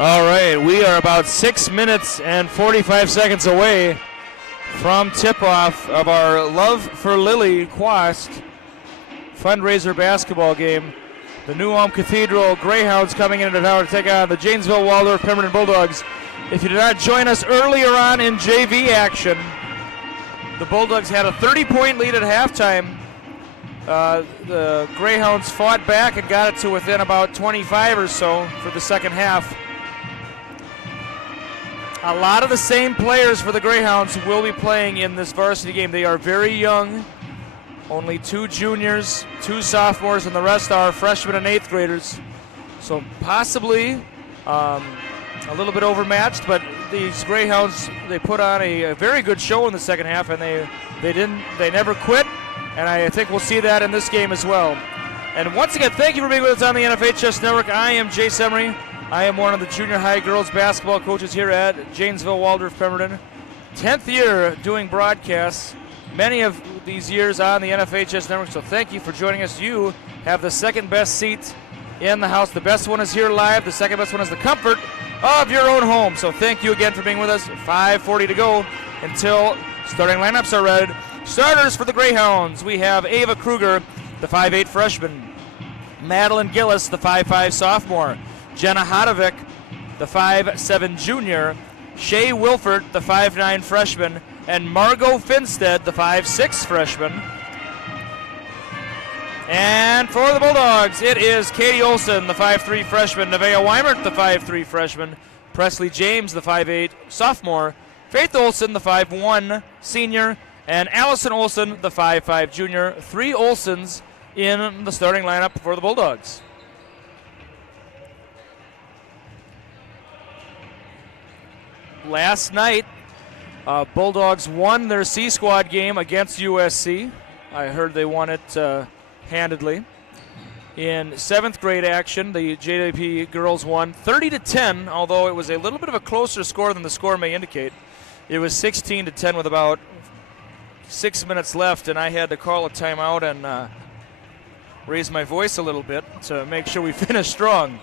All right, we are about 6 minutes and 45 seconds away from tip-off of our Love for Lily Quast fundraiser basketball game. The New Ulm Cathedral Greyhounds coming into town to take on the Janesville Waldorf Pemberton Bulldogs. If you did not join us earlier on in JV action, the Bulldogs had a 30-point lead at halftime. The Greyhounds fought back and got it to within about 25 or so for the second half. A lot of the same players for the Greyhounds will be playing in this varsity game. They are very young, only 2 juniors, 2 sophomores, and the rest are freshmen and 8th graders. So possibly a little bit overmatched, but these Greyhounds, they put on a very good show in the second half, and they never quit, and I think we'll see that in this game as well. And once again, thank you for being with us on the NFHS Network. I am Jay Semery. I am one of the junior high girls basketball coaches here at Janesville Waldorf Pemberton. 10th year doing broadcasts, many of these years on the NFHS Network, so thank you for joining us. You have the second best seat in the house. The best one is here live. The second best one is the comfort of your own home. So thank you again for being with us. 5:40 to go until starting lineups are read. Starters for the Greyhounds. We have Ava Kruger, the 5'8 freshman. Madeline Gillis, the 5'5 sophomore. Jenna Hodovic, the 5'7 junior. Shay Wilford, the 5'9 freshman. And Margot Finstead, the 5'6 freshman. And for the Bulldogs, it is Katie Olson, the 5'3 freshman. Nevaeh Weimert, the 5'3 freshman. Presley James, the 5'8 sophomore. Faith Olson, the 5'1 senior. And Allison Olson, the 5'5 junior. 3 Olsons in the starting lineup for the Bulldogs. Last night, Bulldogs won their C-Squad game against USC. I heard they won it handedly. In 7th grade action, the JWP girls won 30-10, although it was a little bit of a closer score than the score may indicate. It was 16-10 with about 6 minutes left, and I had to call a timeout and raise my voice a little bit to make sure we finished strong.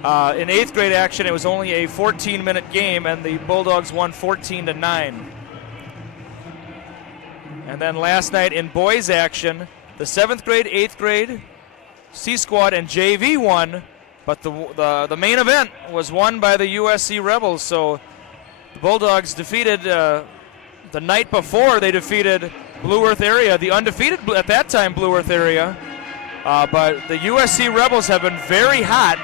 In 8th grade action, it was only a 14-minute game, and the Bulldogs won 14-9. And then last night in boys action, the 7th grade, 8th grade, C-Squad, and JV won, but the main event was won by the USC Rebels. So the Bulldogs defeated, the night before they defeated Blue Earth Area, the undefeated at that time Blue Earth Area. But the USC Rebels have been very hot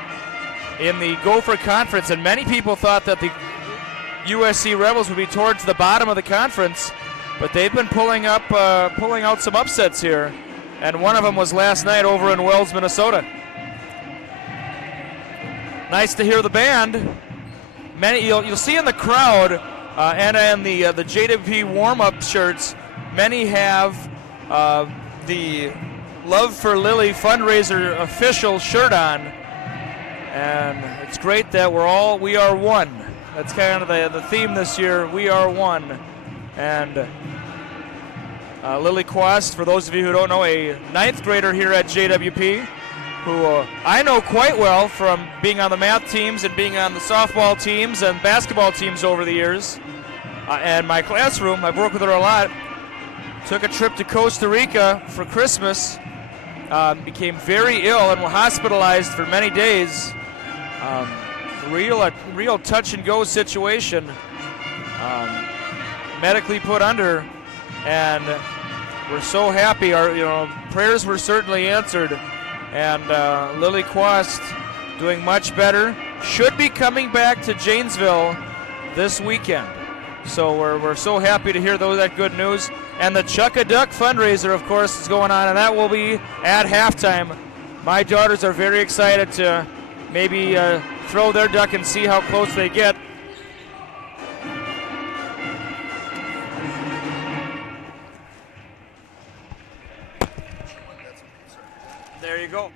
in the Gopher Conference, and many people thought that the USC Rebels would be towards the bottom of the conference, but they've been pulling out some upsets here, and one of them was last night over in Wells, Minnesota. Nice to hear the band. Many you'll see in the crowd and in the JWP warm-up shirts, many have the Love for Lily fundraiser official shirt on. And it's great that we are one. That's kind of the theme this year, we are one. And Lily Quast, for those of you who don't know, a 9th grader here at JWP, who I know quite well from being on the math teams and being on the softball teams and basketball teams over the years. And my classroom, I've worked with her a lot. Took a trip to Costa Rica for Christmas, became very ill and was hospitalized for many days. Real touch and go situation, medically put under, and we're so happy. Our prayers were certainly answered, and Lily Quast doing much better. Should be coming back to Janesville this weekend. So we're so happy to hear that good news. And the Chuck-a-Duck fundraiser, of course, is going on, and that will be at halftime. My daughters are very excited to maybe throw their duck and see how close they get. There you go.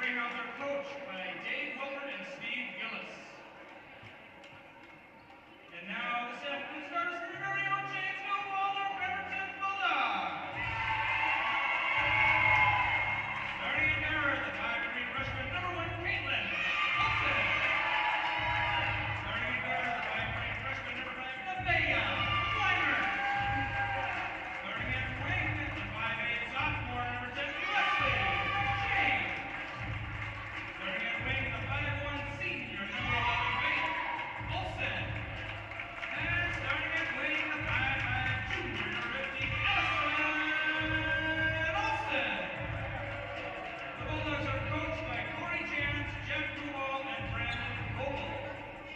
Greyhounds are coached by Dave Wilbert and Steve Gillis. And now this afternoon starters for your very own James Newell, our Bremerton Bulldogs. Starting in guard, the 5'3" freshman number 1, Caitlin Olsen. Starting in guard, the 5'3" freshman number 5, Nevaeh Weimer. Starting at wing, the 5'8" sophomore number 10, Leslie James. Starting at wing, the 5'1" senior number 11, Faith Olsen. And starting at wing, the 5'5" junior number 15, Allison Olsen. The Bulldogs are coached by Corey Jans, Jeff Duval, and Brandon Vogel.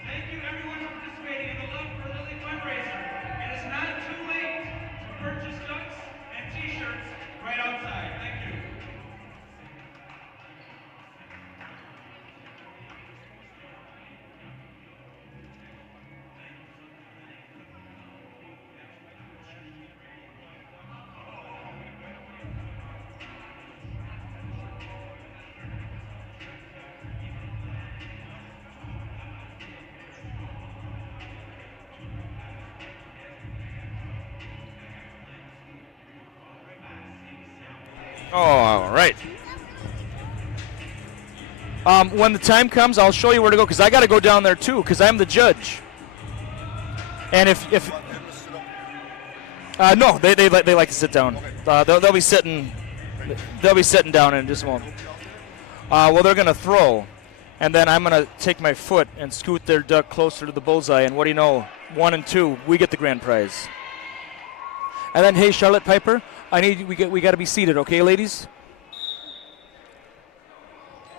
Thank you everyone for participating in the Love for Lily fundraiser. It is not too late to purchase ducks and t-shirts right outside. Thank you. Oh, all right. When the time comes, I'll show you where to go because I got to go down there too because I'm the judge. And if no, they like to sit down. They'll be sitting down in just a moment. Well, they're gonna throw, and then I'm gonna take my foot and scoot their duck closer to the bullseye. And what do you know? 1 and 2, we get the grand prize. And then, hey, Charlotte Piper, we got to be seated, okay, ladies?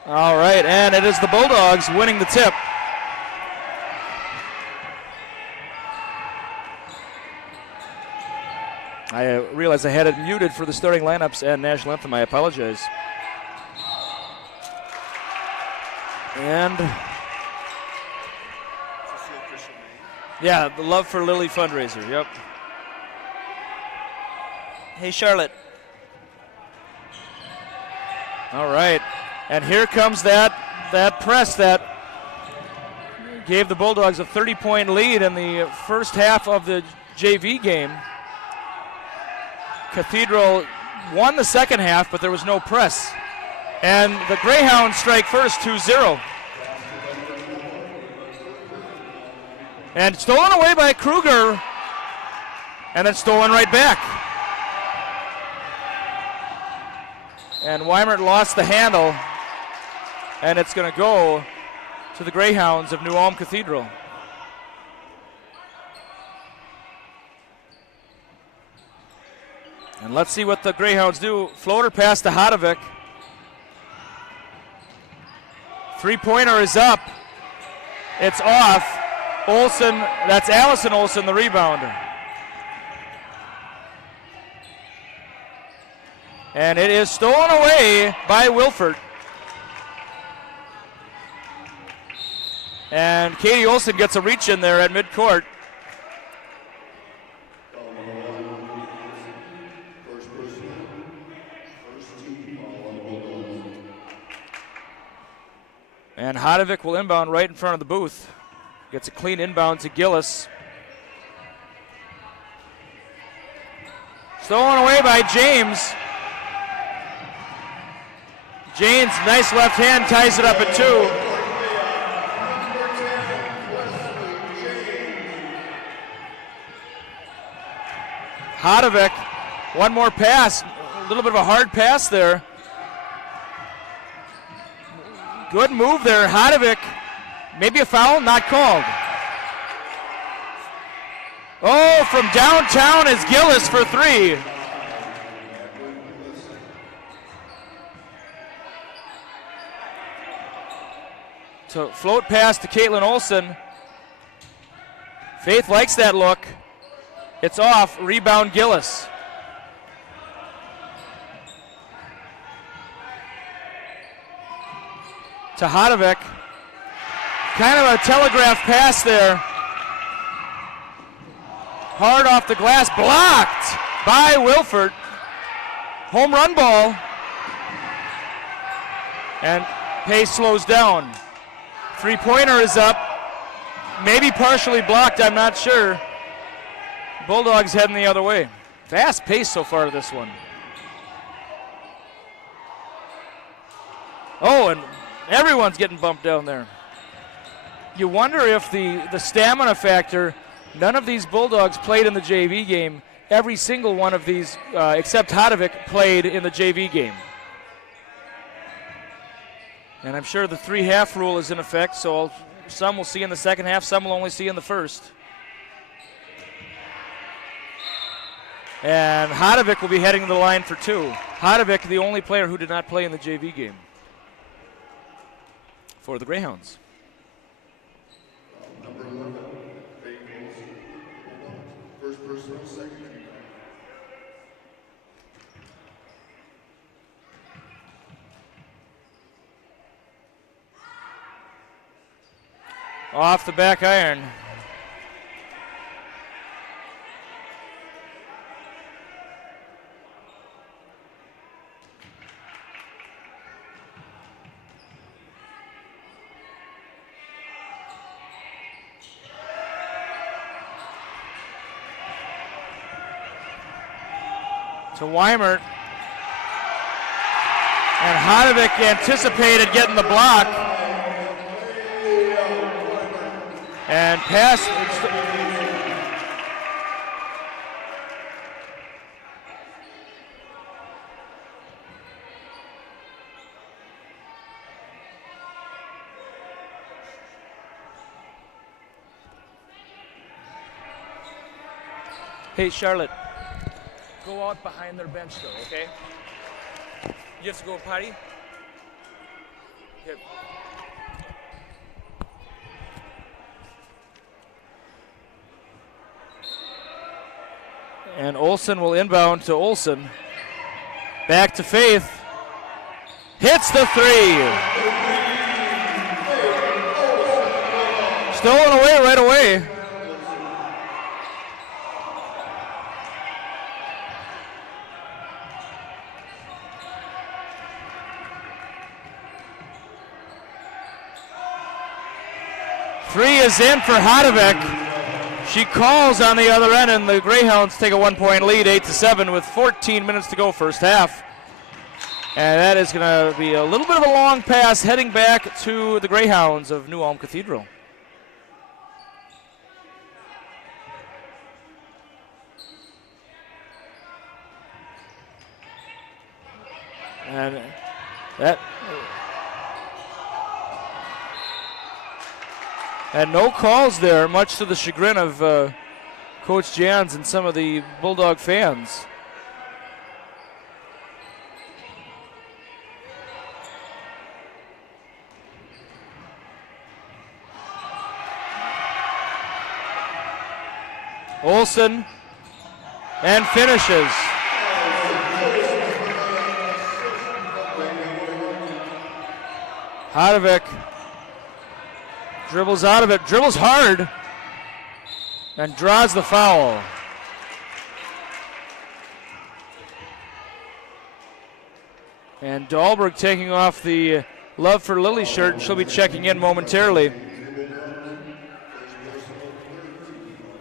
All right, and it is the Bulldogs winning the tip. I realized I had it muted for the starting lineups and national anthem. I apologize. And yeah, the Love for Lily fundraiser. Yep. Hey, Charlotte. All right. And here comes that press that gave the Bulldogs a 30-point lead in the first half of the JV game. Cathedral won the second half, but there was no press. And the Greyhounds strike first, 2-0. And stolen away by Kruger, and then stolen right back. And Weimert lost the handle, and it's going to go to the Greyhounds of New Ulm Cathedral. And let's see what the Greyhounds do. Floater pass to Hodovic. Three-pointer is up. It's off. Olsen, that's Allison Olsen, the rebounder. And it is stolen away by Wilford. And Katie Olson gets a reach in there at midcourt. And Hodovic will inbound right in front of the booth. Gets a clean inbound to Gillis. Stolen away by James. James, nice left hand, ties it up at 2. Hodovic, one more pass. A little bit of a hard pass there. Good move there, Hodovic. Maybe a foul, not called. Oh, from downtown is Gillis for 3. So float pass to Caitlin Olson. Faith likes that look. It's off, rebound Gillis. To Hodovic. Kind of a telegraph pass there. Hard off the glass, blocked by Wilford. Home run ball. And pace slows down. Three-pointer is up. Maybe partially blocked, I'm not sure. Bulldogs heading the other way. Fast pace so far this one. Oh, and everyone's getting bumped down there. You wonder if the stamina factor, none of these Bulldogs played in the JV game. Every single one of these, except Hodovic, played in the JV game. And I'm sure the 3-half rule is in effect, so some will see in the second half, some will only see in the first. And Hodovic will be heading to the line for 2. Hodovic, the only player who did not play in the JV game for the Greyhounds. Number 11, first person, second. Off the back iron. To Weimert. And Hodovic anticipated getting the block. And pass. Hey, Charlotte. Go out behind their bench, though, okay? You have to go potty? Here. And Olson will inbound to Olson. Back to Faith. Hits the 3. Stolen away right away. Three is in for Hodovic. She calls on the other end, and the Greyhounds take a 1-point lead, 8-7, with 14 minutes to go first half. And that is going to be a little bit of a long pass heading back to the Greyhounds of New Ulm Cathedral. And that... And no calls there, much to the chagrin of Coach Jans and some of the Bulldog fans. Olson and finishes. Hadovic dribbles out of it, dribbles hard, and draws the foul. And Dahlberg taking off the Love for Lily shirt. She'll be checking in momentarily.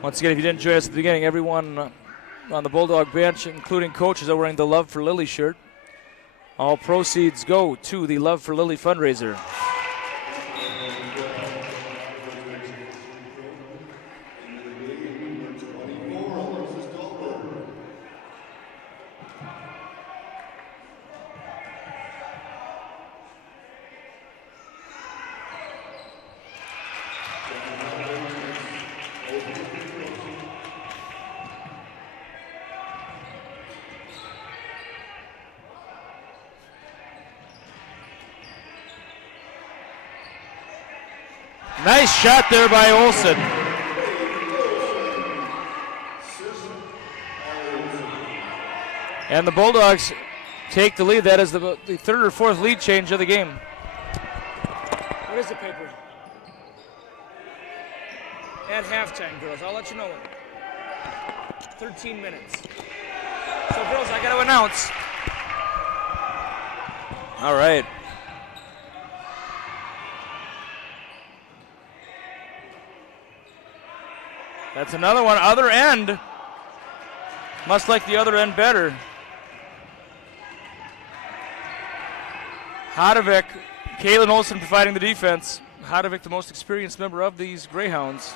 Once again, if you didn't join us at the beginning, everyone on the Bulldog bench, including coaches, are wearing the Love for Lily shirt. All proceeds go to the Love for Lily fundraiser. Nice shot there by Olsen. And the Bulldogs take the lead. That is the third or fourth lead change of the game. What is the paper? At halftime, girls. I'll let you know. 13 minutes. So, girls, I got to announce. All right. That's another one, other end. Must like the other end better. Hadovic, Kaylin Olsen providing the defense. Hadovic, the most experienced member of these Greyhounds,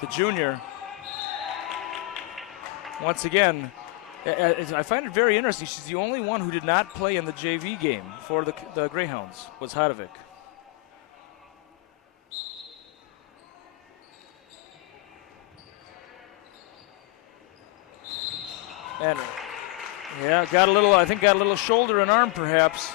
the junior. Once again, I find it very interesting. She's the only one who did not play in the JV game for the Greyhounds, was Hadovic. And yeah, got a little shoulder and arm perhaps.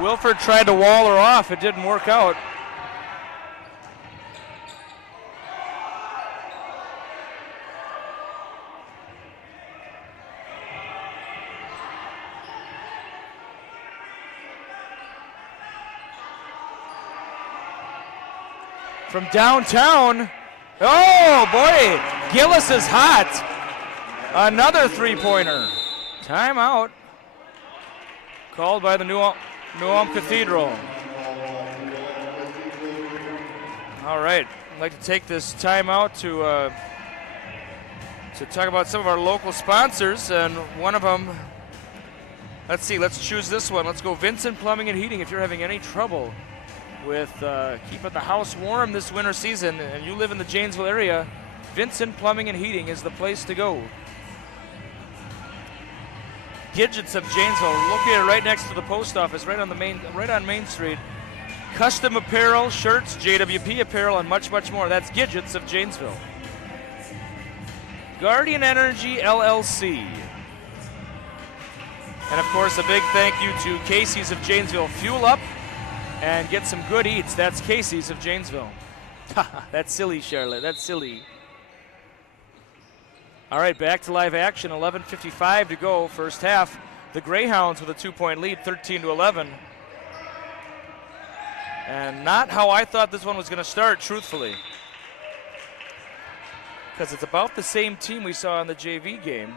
Wilford tried to wall her off. It didn't work out. From downtown, oh boy, Gillis is hot. Another three-pointer. Timeout. Called by the New Ulm Cathedral. All right, I'd like to take this timeout to talk about some of our local sponsors, and one of them, let's choose this one. Let's go Vincent Plumbing and Heating. If you're having any trouble with keeping the house warm this winter season and you live in the Janesville area, Vincent Plumbing and Heating is the place to go. Gidgets of Janesville, located right next to the post office, right on Main Street. Custom apparel, shirts, JWP apparel, and much, much more. That's Gidgets of Janesville. Guardian Energy LLC. And of course, a big thank you to Casey's of Janesville. Fuel up and get some good eats. That's Casey's of Janesville. That's silly, Charlotte. That's silly. All right, back to live action. 11:55 to go, first half. The Greyhounds with a 2-point lead, 13-11. And not how I thought this one was going to start, truthfully. Because it's about the same team we saw in the JV game.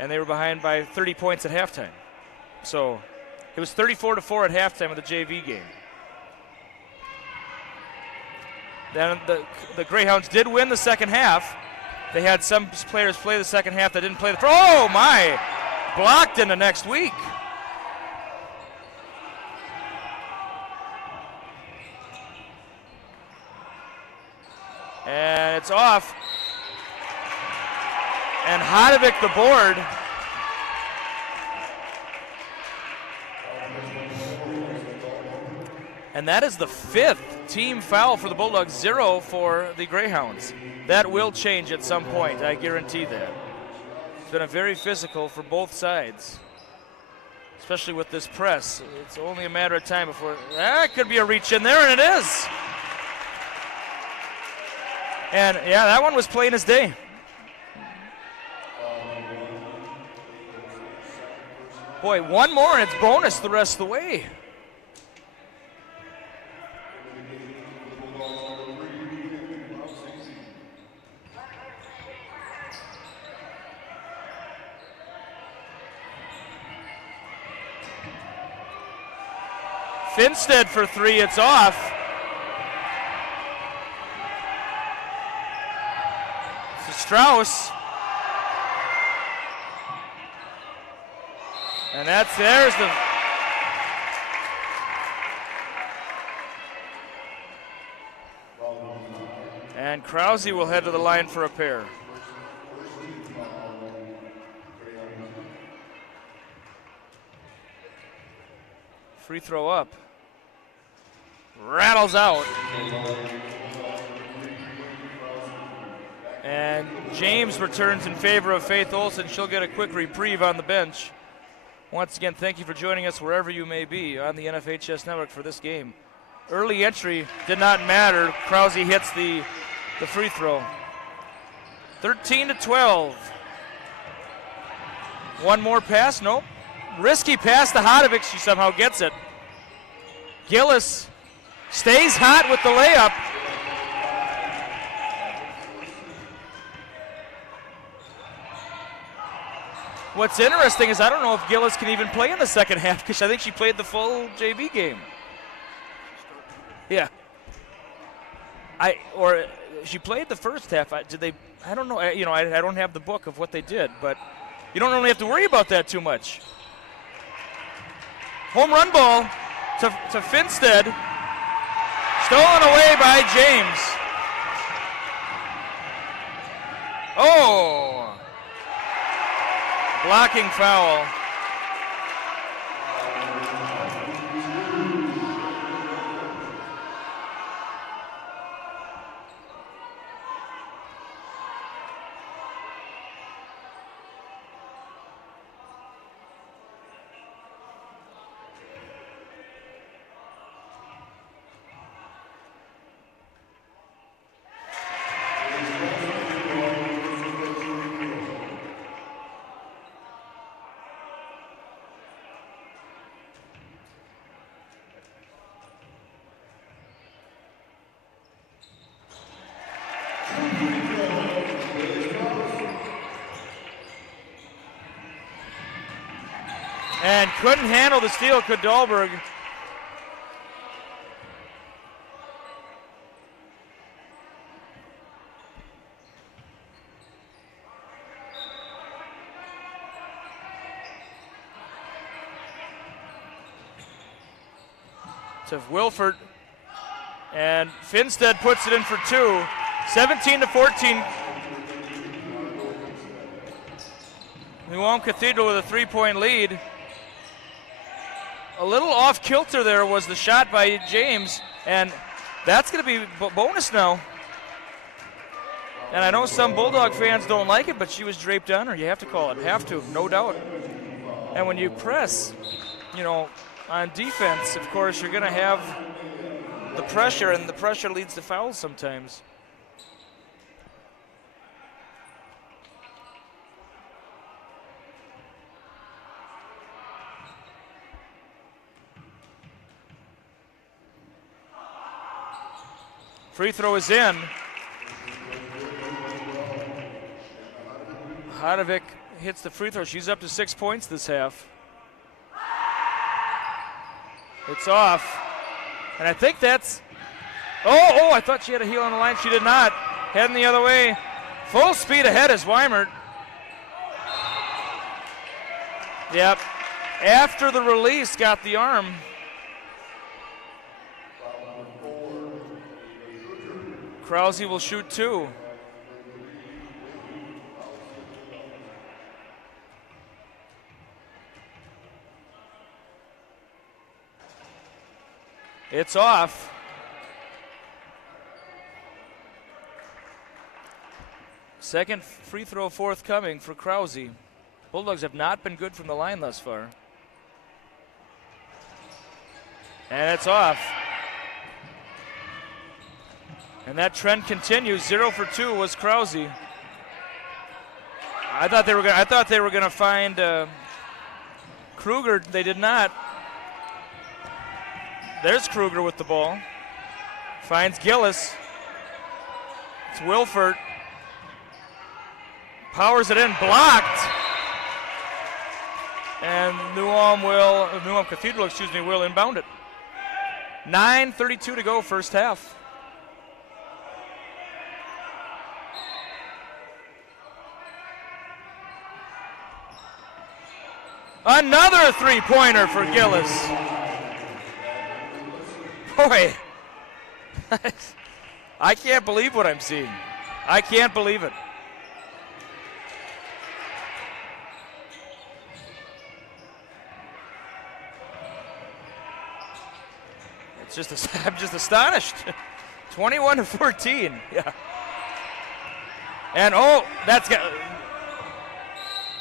And they were behind by 30 points at halftime. So it was 34-4 at halftime of the JV game. Then the Greyhounds did win the second half. They had some players play the second half that didn't play the first. Oh my! Blocked into next week. And it's off. And Hadovic the board. And that is the fifth team foul for the Bulldogs, 0 for the Greyhounds. That will change at some point, I guarantee that. It's been a very physical for both sides, especially with this press. It's only a matter of time before, it could be a reach in there, and it is. And yeah, that one was plain as day. Boy, one more and it's bonus the rest of the way. Finstead for three, it's off. To Strauss. And there's the. And Krause will head to the line for a pair. Free throw up. Rattles out. And James returns in favor of Faith Olson. She'll get a quick reprieve on the bench. Once again, thank you for joining us wherever you may be on the NFHS Network for this game. Early entry did not matter. Krause hits the free throw. 13-12. One more pass, nope. Risky pass to Hodovic, she somehow gets it. Gillis stays hot with the layup. What's interesting is I don't know if Gillis can even play in the second half because I think she played the full JV game. Yeah. Or she played the first half. Did they? I don't know. I don't have the book of what they did, but you don't really have to worry about that too much. Home run ball to Finstead. Stolen away by James. Oh. Blocking foul. And couldn't handle the steal, could Dahlberg. To Wilford. And Finstead puts it in for two. 17-14. New Ulm Cathedral with a 3-point lead. A little off kilter there was the shot by James, and that's going to be bonus now. And I know some Bulldog fans don't like it, but she was draped on her. You have to call it. Have to, no doubt. And when you press, on defense, of course, you're going to have the pressure, and the pressure leads to fouls sometimes. Free throw is in. Hodovic hits the free throw. She's up to 6 points this half. It's off. And I think that's... Oh, I thought she had a heel on the line. She did not. Heading the other way. Full speed ahead is Weimert. Yep. After the release, got the arm. Krause will shoot two. It's off. Second free throw forthcoming for Krause. Bulldogs have not been good from the line thus far. And it's off. And that trend continues. 0 for 2 was Krause. I thought they were gonna find Kruger. They did not. There's Kruger with the ball. Finds Gillis. It's Wilford. Powers it in, blocked. And New Ulm Cathedral, will inbound it. 9:32 to go, first half. Another three-pointer for Gillis. Boy, I can't believe what I'm seeing. I can't believe it. I'm just astonished. 21 to 14. Yeah. And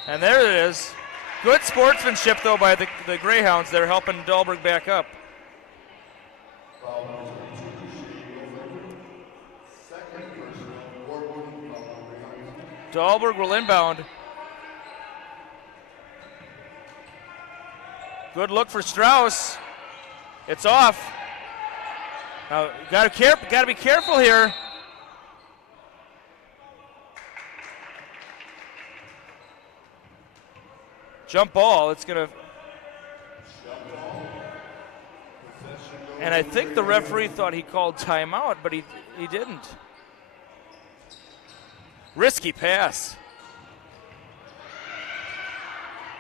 and there it is. Good sportsmanship though by the Greyhounds. They're helping Dahlberg back up. Dahlberg will inbound. Good look for Strauss. It's off. Now, gotta be careful here. Jump ball. It's gonna. And I think the referee thought he called timeout, but he didn't. Risky pass.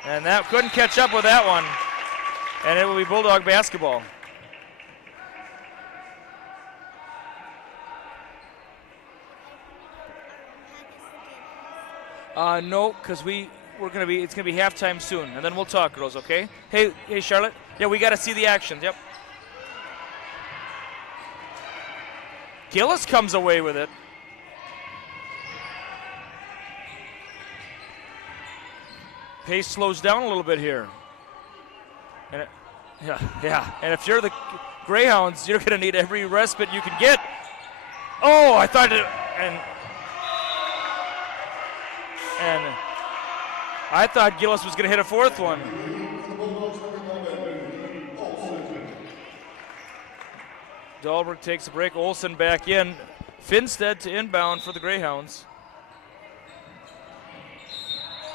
And that couldn't catch up with that one. And it will be Bulldog basketball. No, because it's gonna be halftime soon, and then we'll talk, girls. Okay? Hey, Charlotte. Yeah, we got to see the action. Yep. Gillis comes away with it. Pace slows down a little bit here. And yeah. And if you're the Greyhounds, you're gonna need every respite you can get. Oh, I thought it, and I thought Gillis was going to hit a fourth one. Dahlberg takes a break. Olsen back in. Finstead to inbound for the Greyhounds.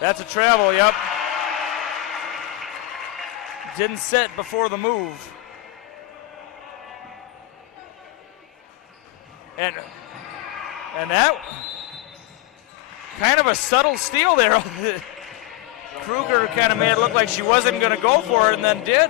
That's a travel, yep. Didn't set before the move. And that kind of a subtle steal there. Kruger kind of made it look like she wasn't going to go for it and then did.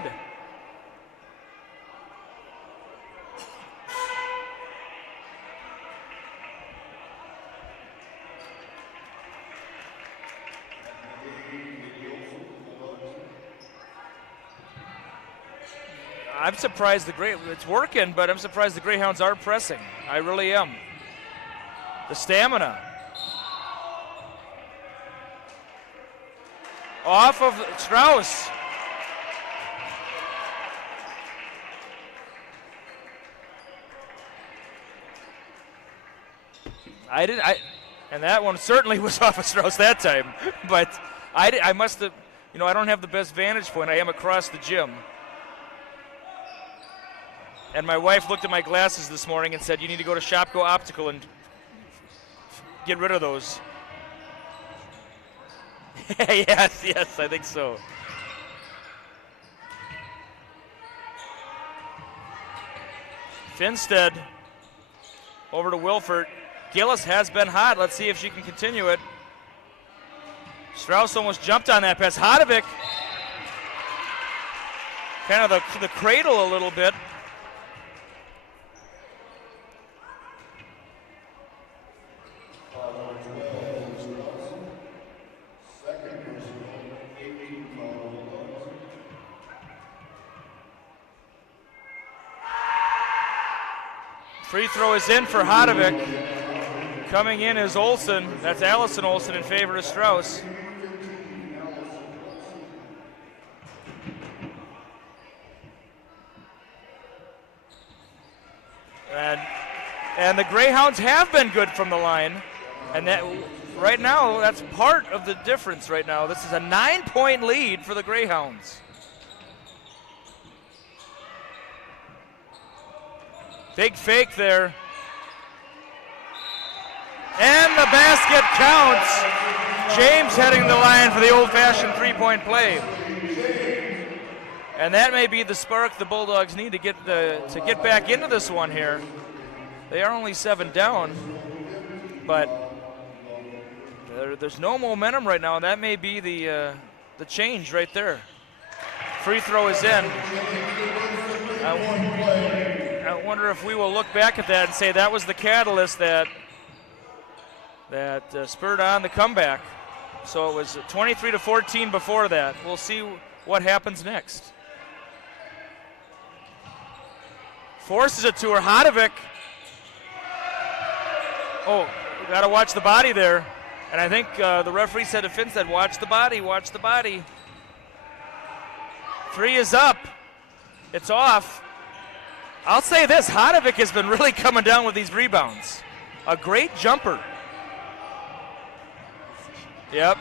I'm surprised it's working, but I'm surprised the Greyhounds are pressing. I really am. The stamina. Off of Strauss. And that one certainly was off of Strauss that time. But I must have, I don't have the best vantage point. I am across the gym. And my wife looked at my glasses this morning and said, you need to go to Shopko Optical and get rid of those. Yes, I think so. Finstead over to Wilford. Gillis has been hot. Let's see if she can continue it. Strauss almost jumped on that pass. Hodovic, kind of the cradle a little bit. Free throw is in for Hodovic. Coming in is Olsen. That's Allison Olsen in favor of Strauss. And the Greyhounds have been good from the line. And that right now, that's part of the difference right now. This is a 9-point lead for the Greyhounds. Big fake there. And the basket counts. James heading the line for the old-fashioned three-point play. And that may be the spark the Bulldogs need to get back into this one here. They are only 7 down, but there's no momentum right now. That may be the change right there. Free throw is in. I wonder if we will look back at that and say that was the catalyst that spurred on the comeback. So it was 23-14 before that. We'll see what happens next. Forces it to her. Hodovic. Oh, got to watch the body there. And I think the referee said to Finn said, watch the body, watch the body. 3 is up. It's off. I'll say this, Hodovic has been really coming down with these rebounds. A great jumper. Yep.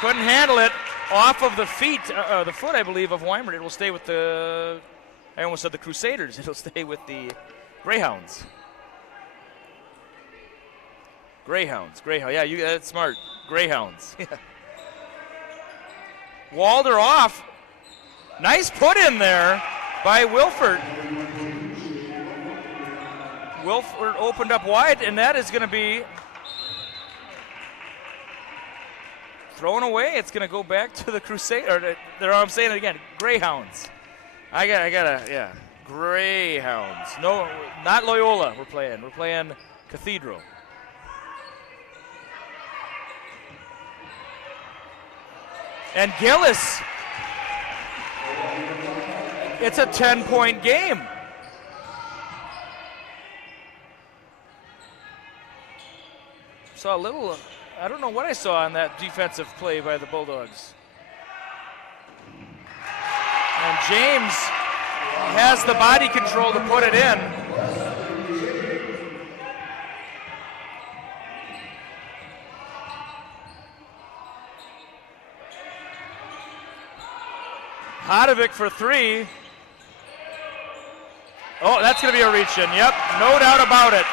Couldn't handle it. Off of the the foot, I believe, of Weimert. It will stay with the, I almost said the Crusaders. It'll stay with the Greyhounds. Greyhounds. Yeah, that's smart. Greyhounds. Walder off. Nice put in there by Wilford. Wilford opened up wide, and that is going to be thrown away. It's going to go back to the Crusaders. I'm saying it again. Greyhounds. I gotta. Greyhounds. No, not Loyola. We're playing Cathedral. And Gillis. It's a 10-point game. Saw a little, I don't know what I saw on that defensive play by the Bulldogs. And James has the body control to put it in. Hodovic for 3. Oh, that's going to be a reach-in. Yep, no doubt about it.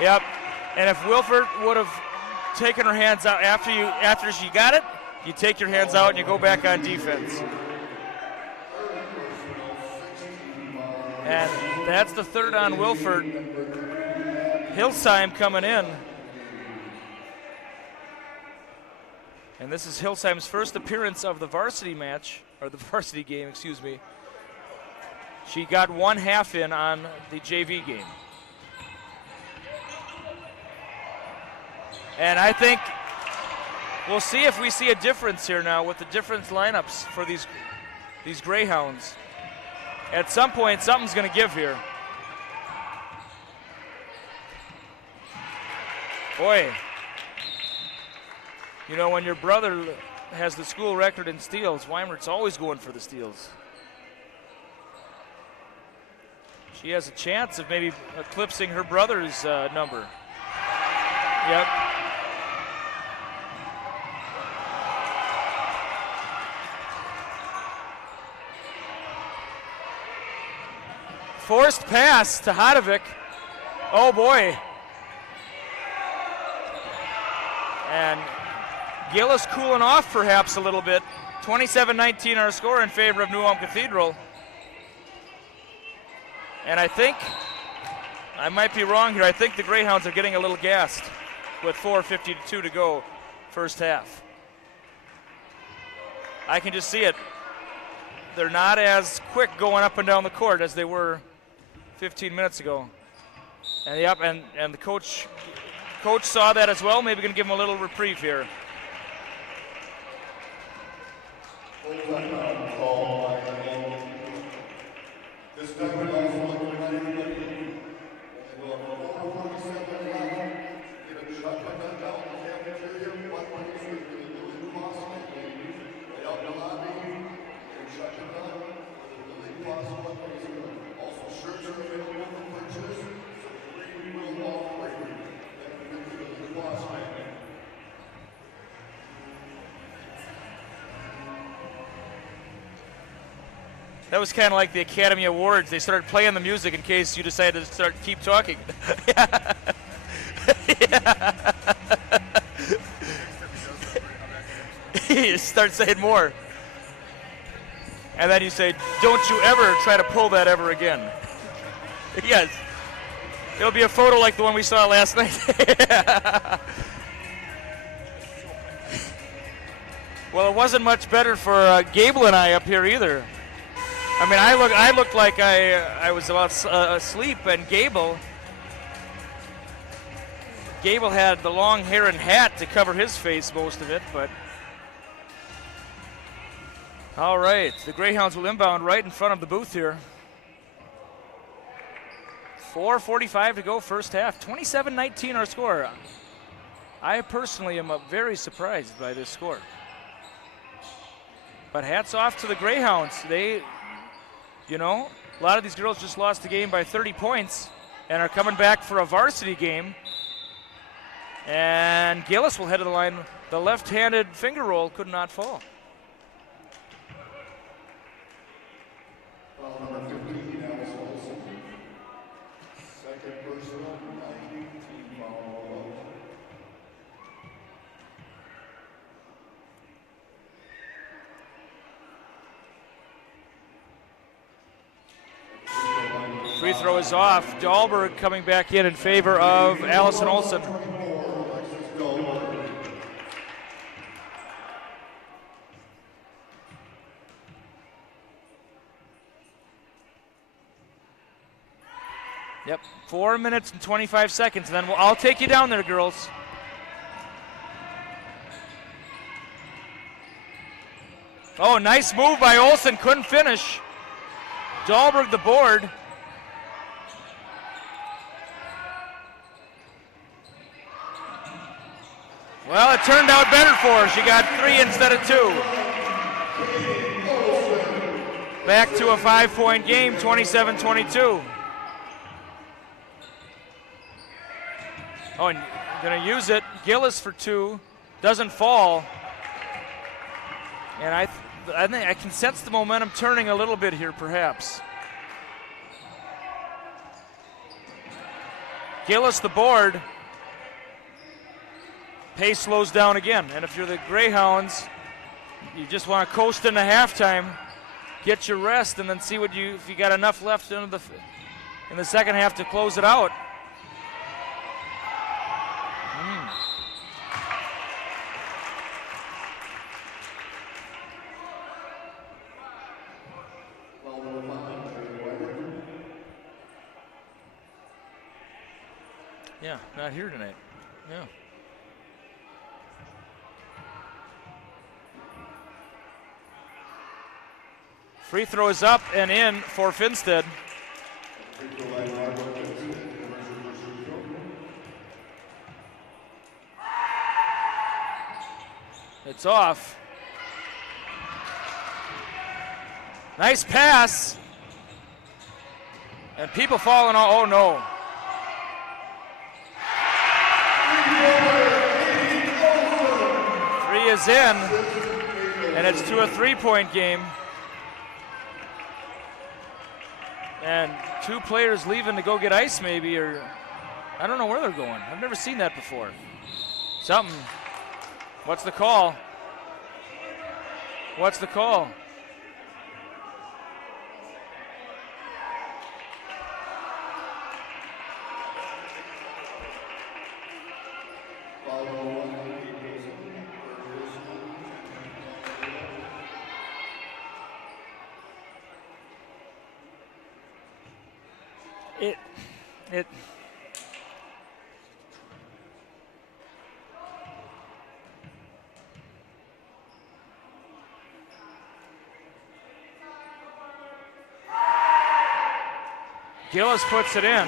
Yep, and if Wilford would have taken her hands out after she got it, you take your hands out and you go back on defense. And that's the third on Wilford. Hillsheim coming in. And this is Hillsheim's first appearance of the varsity match, or the varsity game, excuse me. She got 1 half in on the JV game. And I think we'll see if we see a difference here now with the different lineups for these Greyhounds. At some point, something's going to give here. Boy, you know, when your brother has the school record in steals, Weimert's always going for the steals. She has a chance of maybe eclipsing her brother's number. Yep. Forced pass to Hodovic. Oh boy. And Gillis cooling off perhaps a little bit. 27-19 our score in favor of New Ulm Cathedral. And I think, I might be wrong here, I think the Greyhounds are getting a little gassed with 4:52 to go first half. I can just see it. They're not as quick going up and down the court as they were 15 minutes ago. And yep, and the coach saw that as well. Maybe going to give him a little reprieve here. This time we're going to look at anybody. Also, shirts are available for purchase. That was kind of like the Academy Awards. They started playing the music in case you decided to keep talking. You start saying more. And then you say, don't you ever try to pull that ever again. Yes. It'll be a photo like the one we saw last night. Well, it wasn't much better for Gable and I up here either. I mean, I looked like I was about asleep, and Gable had the long hair and hat to cover his face most of it, but all right, the Greyhounds will inbound right in front of the booth here. 4:45 to go, first half. 27-19 our score. I personally am very surprised by this score. But hats off to the Greyhounds. They, you know, a lot of these girls just lost the game by 30 points and are coming back for a varsity game. And Gillis will head to the line. The left-handed finger roll could not fall. Foul number 15, Alice Olson. Second personal, 19 foul. Free throw is off. Dahlberg coming back in favor of Allison Olson. Yep, 4 minutes and 25 seconds, and then I'll take you down there, girls. Oh, nice move by Olson, couldn't finish. Dahlberg the board. Well, it turned out better for her. She got 3 instead of 2. Back to a 5-point game, 27-22. Oh, and gonna use it. Gillis for 2, doesn't fall. And I think I can sense the momentum turning a little bit here, perhaps. Gillis the board. Pace slows down again, and if you're the Greyhounds, you just want to coast into halftime, get your rest, and then see if you got enough left in the second half to close it out. Yeah, not here tonight. Yeah. Free throw is up and in for Finstead. It's off. Nice pass. And people falling off. Oh no. Three is in. And it's to a 3-point game. And 2 players leaving to go get ice maybe, or I don't know where they're going. I've never seen that before. Something. What's the call? What's the call? It Gillis puts it in.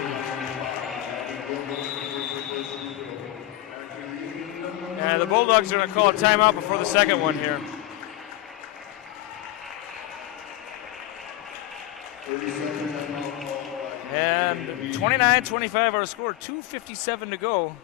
And the Bulldogs are going to call a timeout before the second one here. And 29-25 our score, 2:57 to go.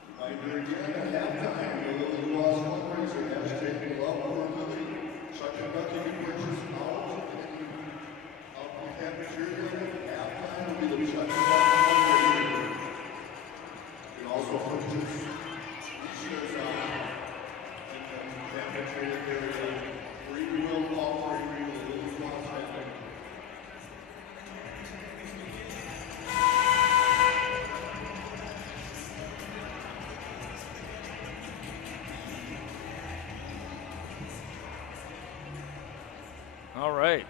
right.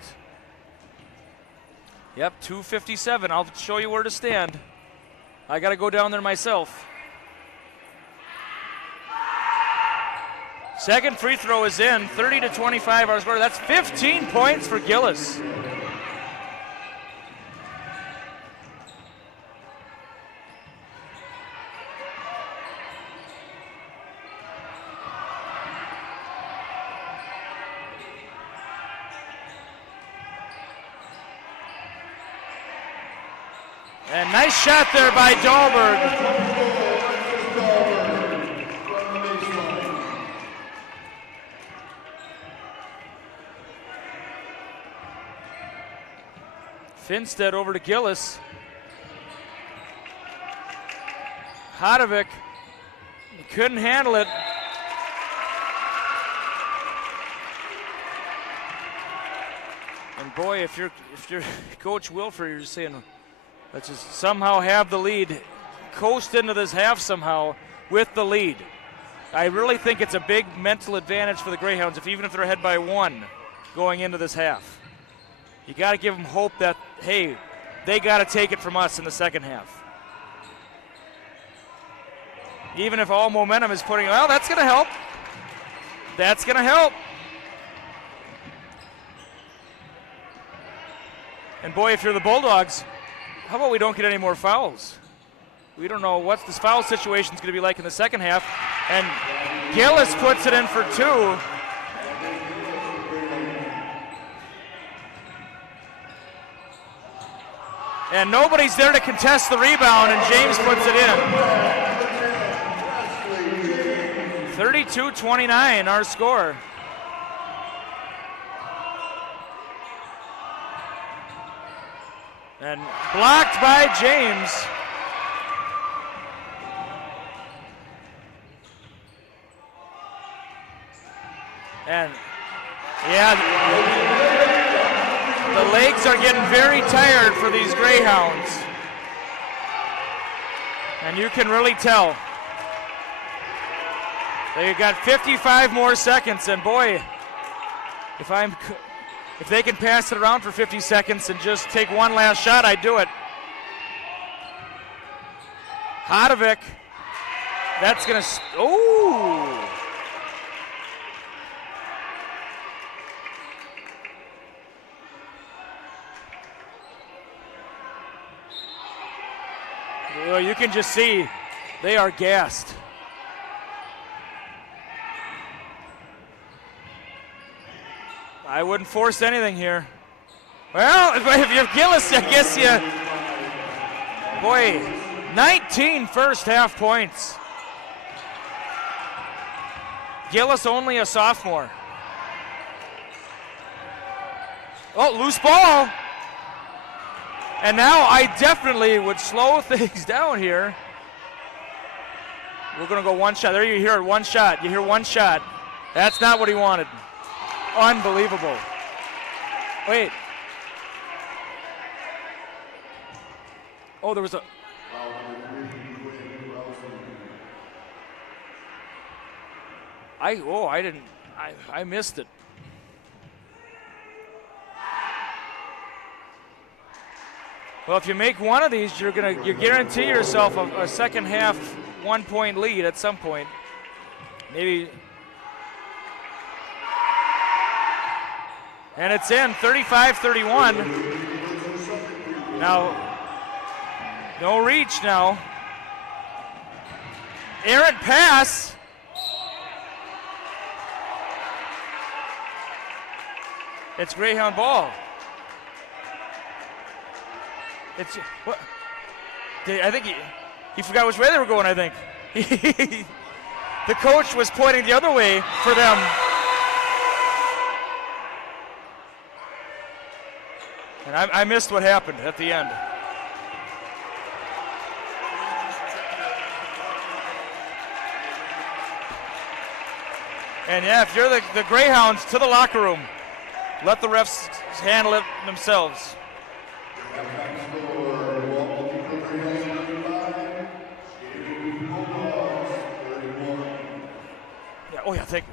Yep, 2:57. I'll show you where to stand. I got to go down there myself. Second free throw is in, 30-25 our score. That's 15 points for Gillis. And nice shot there by Dahlberg. Finstead over to Gillis. Hodovic couldn't handle it. And boy, if you're Coach Wilford, you're just saying, let's just somehow have the lead, coast into this half somehow with the lead. I really think it's a big mental advantage for the Greyhounds, even if they're ahead by 1 going into this half. You got to give them hope that, hey, they got to take it from us in the second half. Even if all momentum is putting, well, that's going to help. That's going to help. And boy, if you're the Bulldogs, how about we don't get any more fouls? We don't know what this foul situation is going to be like in the second half. And Gillis puts it in for 2. And nobody's there to contest the rebound, and James puts it in. 32-29, our score. And blocked by James. And yeah, the legs are getting very tired for these Greyhounds. And you can really tell. They've got 55 more seconds, and boy, if they can pass it around for 50 seconds and just take one last shot, I'd do it. Hodovic, that's gonna, ooh. Well, you can just see they are gassed. I wouldn't force anything here. Well, if you're Gillis, I guess you. Boy, 19 first half points. Gillis only a sophomore. Oh, loose ball. And now I definitely would slow things down here. We're going to go one shot. There you hear it, one shot. You hear one shot. That's not what he wanted. Unbelievable. Wait. Oh, there was a... I missed it. Well, if you make one of these, you guarantee yourself a second half 1 point lead at some point. Maybe. And it's in 35-31. Now, no reach now. Errant pass. It's Greyhound ball. It's what? I think he forgot which way they were going. I think the coach was pointing the other way for them. And I missed what happened at the end. And yeah, if you're the Greyhounds, to the locker room. Let the refs handle it themselves. Yeah, oh yeah, thank you.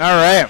All right.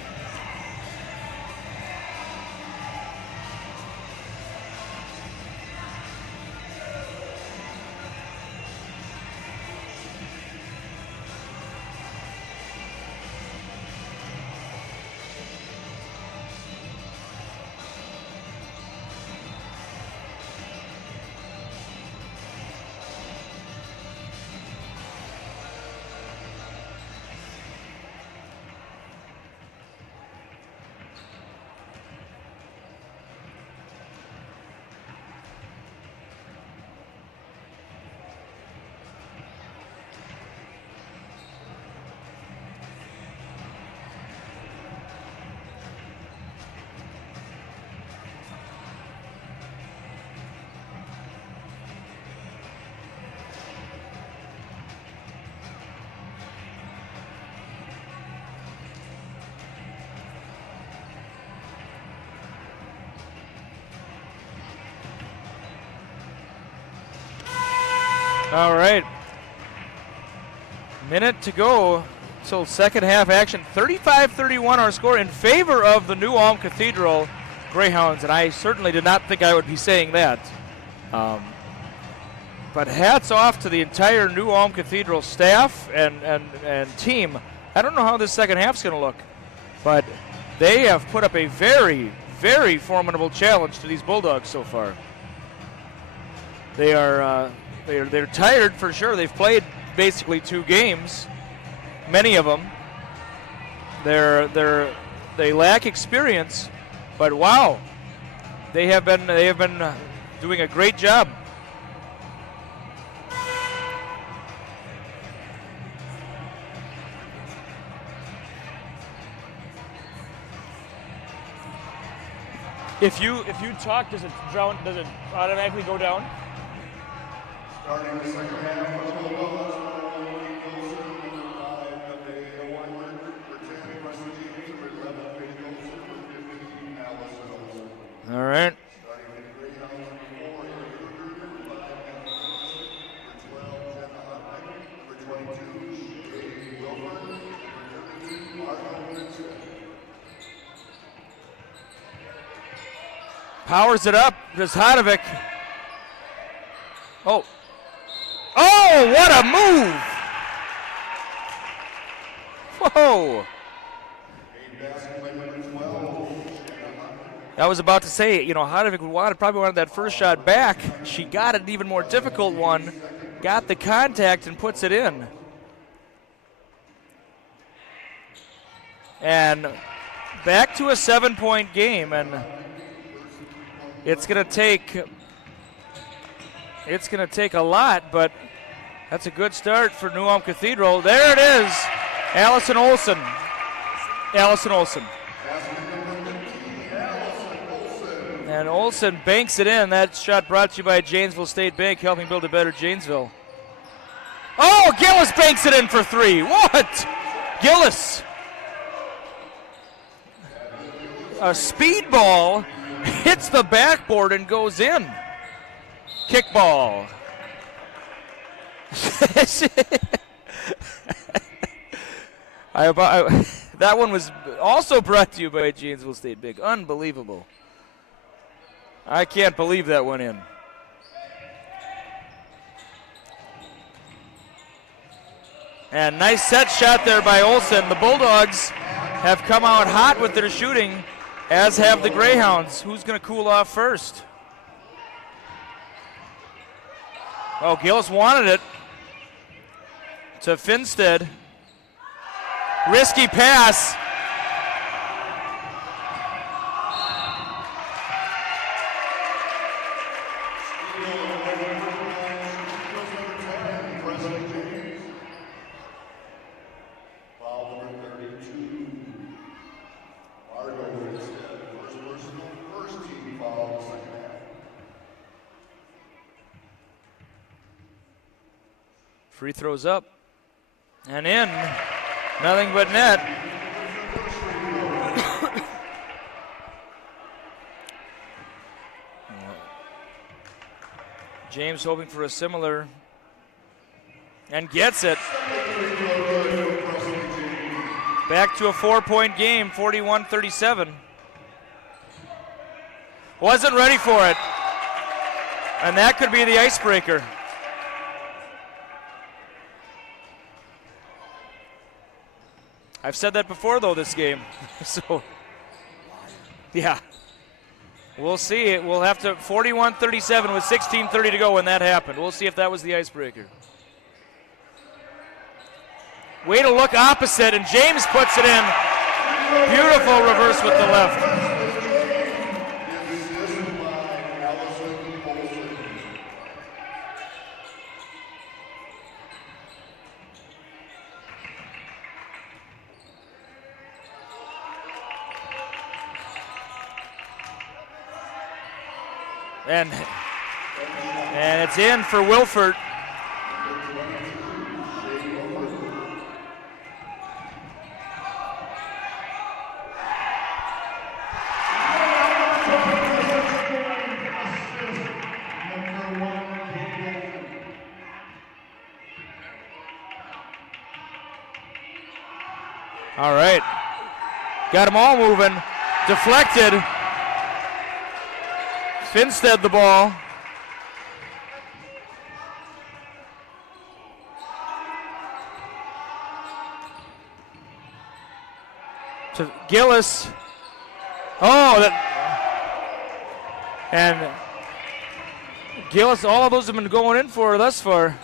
All right. Minute to go till second half action. 35-31 our score in favor of the New Ulm Cathedral Greyhounds, and I certainly did not think I would be saying that. But hats off to the entire New Ulm Cathedral staff and team. I don't know how this second half's going to look, but they have put up a very, very formidable challenge to these Bulldogs so far. They're tired for sure. They've played basically 2 games, many of them. They lack experience, but wow, they have been doing a great job. If you talk, does it automatically go down? Starting the second half, the Bulldogs will Eagles, number 5, Medea Weinberg, for 10, Rusty James, for 11, Penny Golson, for 15, Alice Olson. All right. Starting with Greyhounds, number 4, Eric Kruger, for 5, Anthony Johnson, for 12, Jenna Hutnick, for 22, J.V. Wilburn, for 13, Arnold Vincent. Powers it up, Zhatovic. Oh, what a move! Oh! I was about to say, Hadovic probably wanted that first shot back. She got an even more difficult one, got the contact, and puts it in. And back to a 7-point game, and it's going to take a lot, but that's a good start for New Ulm Cathedral. There it is, Allison Olson. And Olson banks it in. That shot brought to you by Janesville State Bank, helping build a better Janesville. Oh, Gillis banks it in for 3. What? Gillis. A speed ball hits the backboard and goes in. Kick ball. That one was also brought to you by Janesville State Bank. Unbelievable. I can't believe that went in. And nice set shot there by Olson. The Bulldogs have come out hot with their shooting, as have the Greyhounds. Who's going to cool off first? Oh, Gillis wanted it to Finstead. Risky pass. Free throws up and in. Nothing but net. James hoping for a similar and gets it. Back to a 4-point game, 41-37. Wasn't ready for it. And that could be the icebreaker. I've said that before, though, this game. So, yeah. We'll see. We'll have to 41-37 with 16:30 to go when that happened. We'll see if that was the icebreaker. Way to look opposite, and James puts it in. Beautiful reverse with the left. And it's in for Wilford. All right. Got them all moving. Deflected. Finstead the ball. To Gillis. Oh, and Gillis, all of those have been going in for her thus far.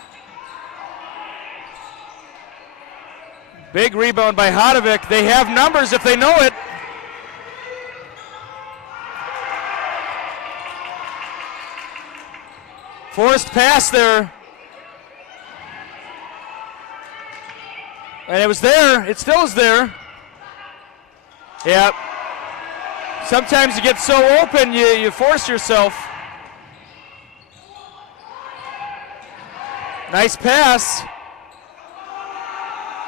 Big rebound by Hadovic. They have numbers if they know it. Forced pass there. And it was there. It still is there. Yep. Sometimes you get so open, you force yourself. Nice pass.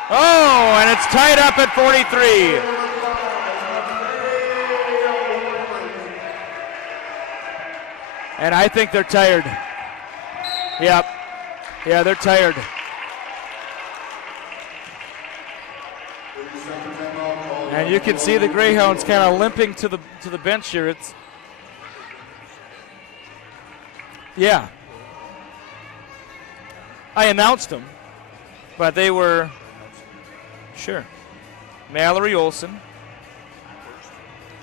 Oh, and it's tied up at 43. And I think they're tired. Yep. Yeah, they're tired. And you can see the Greyhounds kind of limping to the bench here. Yeah. I announced them, but they were sure. Mallory Olson.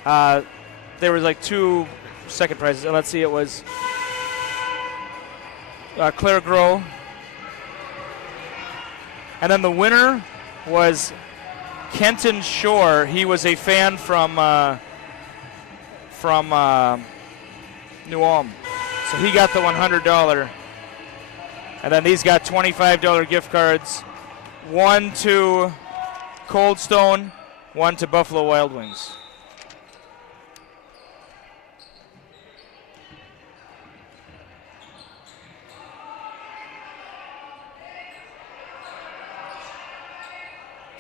There was like 2 second prizes. Let's see, it was Claire Groh. And then the winner was Kenton Shore. He was a fan from New Ulm. So he got the $100. And then these got $25 gift cards. One to Cold Stone, one to Buffalo Wild Wings.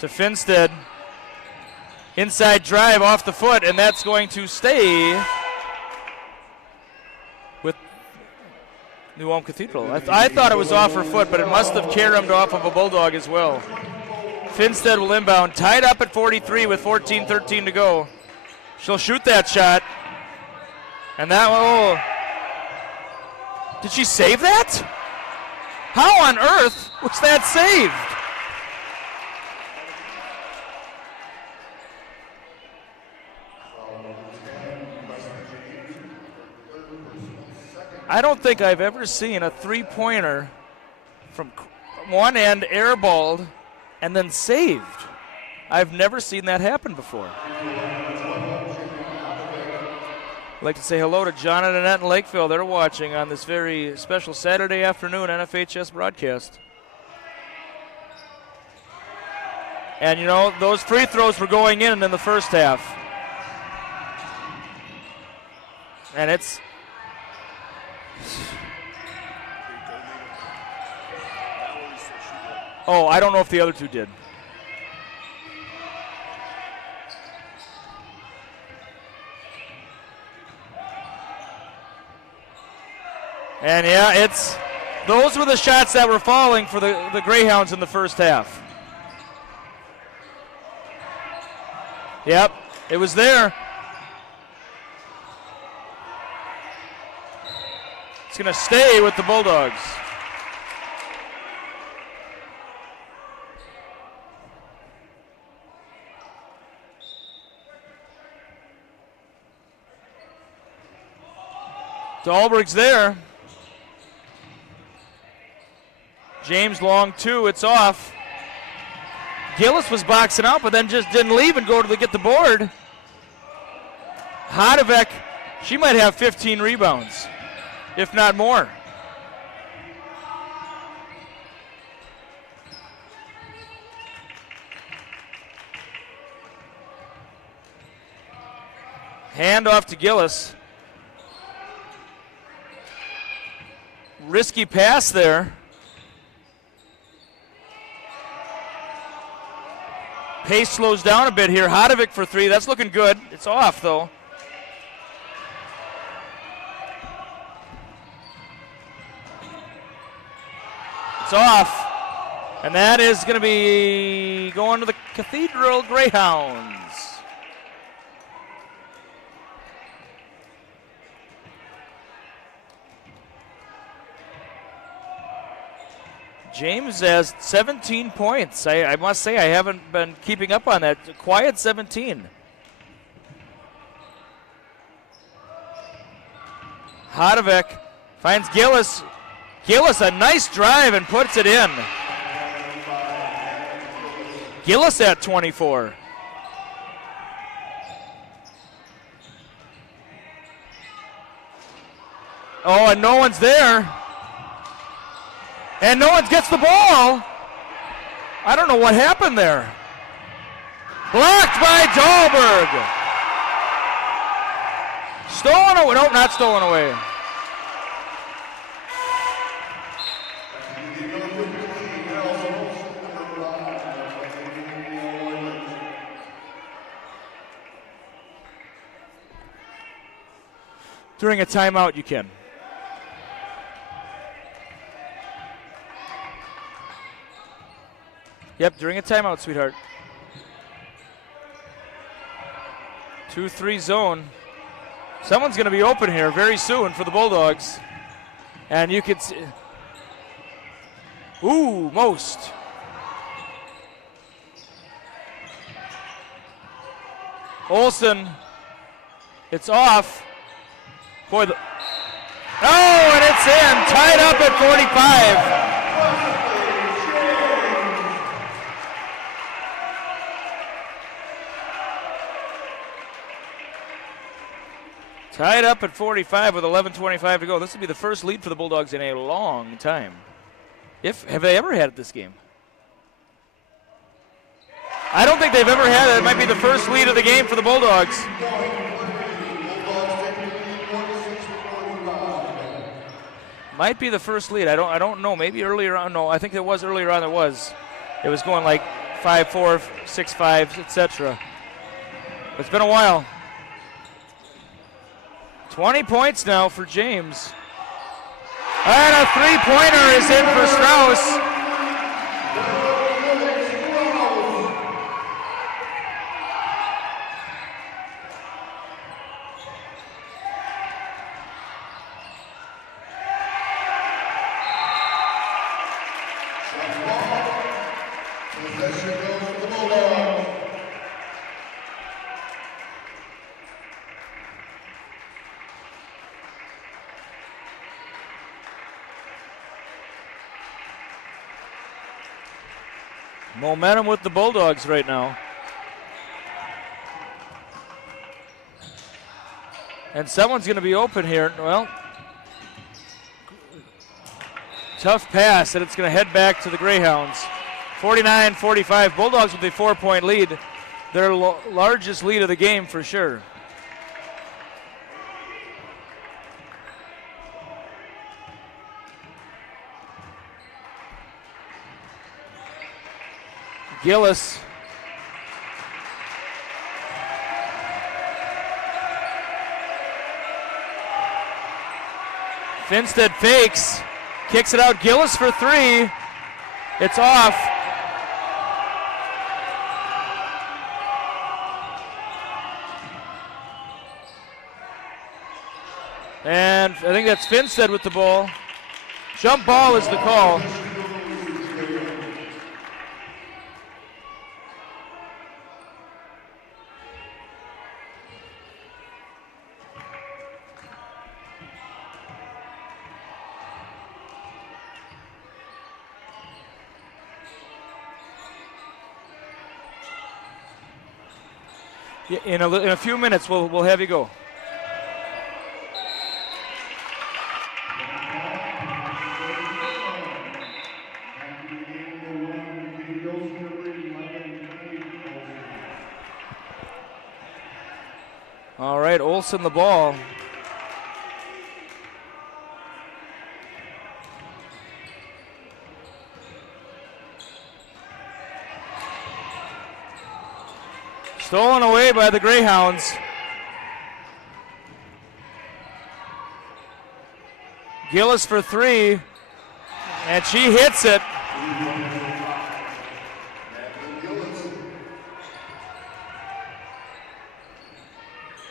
To Finstead. Inside drive off the foot, and that's going to stay with New Ulm Cathedral. I thought it was off her foot, but it must have caromed off of a Bulldog as well. Finstead will inbound, tied up at 43 with 14-13 to go. She'll shoot that shot. And that one, did she save that? How on earth was that saved? I don't think I've ever seen a three-pointer from one end airballed and then saved. I've never seen that happen before. I'd like to say hello to John and Annette in Lakeville. They're watching on this very special Saturday afternoon NFHS broadcast. And, you know, those free throws were going in the first half. And it's... Oh, I don't know if the other two did. And yeah, those were the shots that were falling for the Greyhounds in the first half. Yep, it was there. It's going to stay with the Bulldogs. Dahlberg's there. James long 2, it's off. Gillis was boxing out, but then just didn't leave and go to get the board. Hadevek, she might have 15 rebounds, if not more. Hand off to Gillis. Risky pass there. Pace slows down a bit here. Hadevik for 3. That's looking good. It's off, though. It's off. And that is going to be going to the Cathedral Greyhounds. James has 17 points. I must say I haven't been keeping up on that. Quiet 17. Hadevik finds Gillis. Gillis, a nice drive and puts it in. Gillis at 24. Oh, and no one's there. And no one gets the ball. I don't know what happened there. Blocked by Dahlberg. Stolen away. No, not stolen away. During a timeout, you can. Yep, during a timeout, sweetheart. 2-3 zone. Someone's going to be open here very soon for the Bulldogs. And you could see. Ooh, Most. Olsen, it's off. Boy, and it's in, tied up at 45. Tied up at 45 with 11:25 to go. This will be the first lead for the Bulldogs in a long time. Have they ever had it this game? I don't think they've ever had it. It might be the first lead of the game for the Bulldogs. Might be the first lead. I don't know. Maybe earlier on. No, I think it was earlier on. It was going like 5-4, 6-5, etc. It's been a while. 20 points now for James. And a three-pointer is in for Strauss. Momentum with the Bulldogs right now. And someone's going to be open here. Well, tough pass, and it's going to head back to the Greyhounds. 49-45. Bulldogs with a 4-point lead. Their largest lead of the game for sure. Gillis. Finstead fakes, kicks it out. Gillis for three. It's off. And I think that's Finstead with the ball. Jump ball is the call. In a few minutes, we'll have you go. All right, Olsen the ball. Stolen away by the Greyhounds. Gillis for three, and she hits it.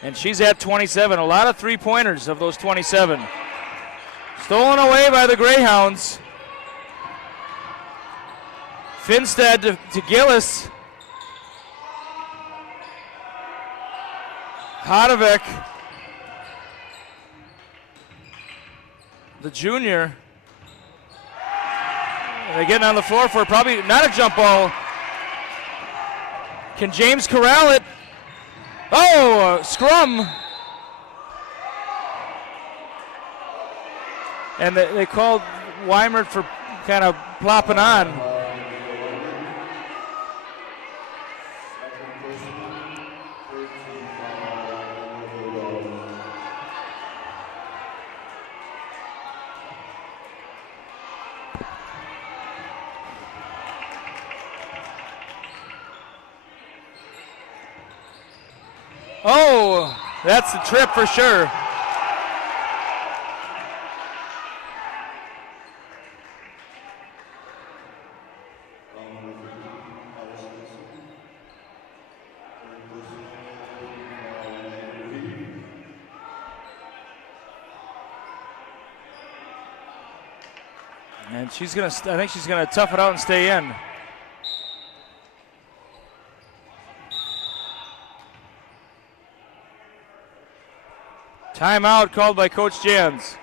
And she's at 27. A lot of three-pointers of those 27. Stolen away by the Greyhounds. Finstead to Gillis. Hadovec, the junior. They're getting on the floor for probably not a jump ball. Can James corral it? Oh, scrum. And they called Weimert for kind of plopping on. Oh, that's the trip for sure. And I think she's gonna tough it out and stay in. Timeout called by Coach Jans.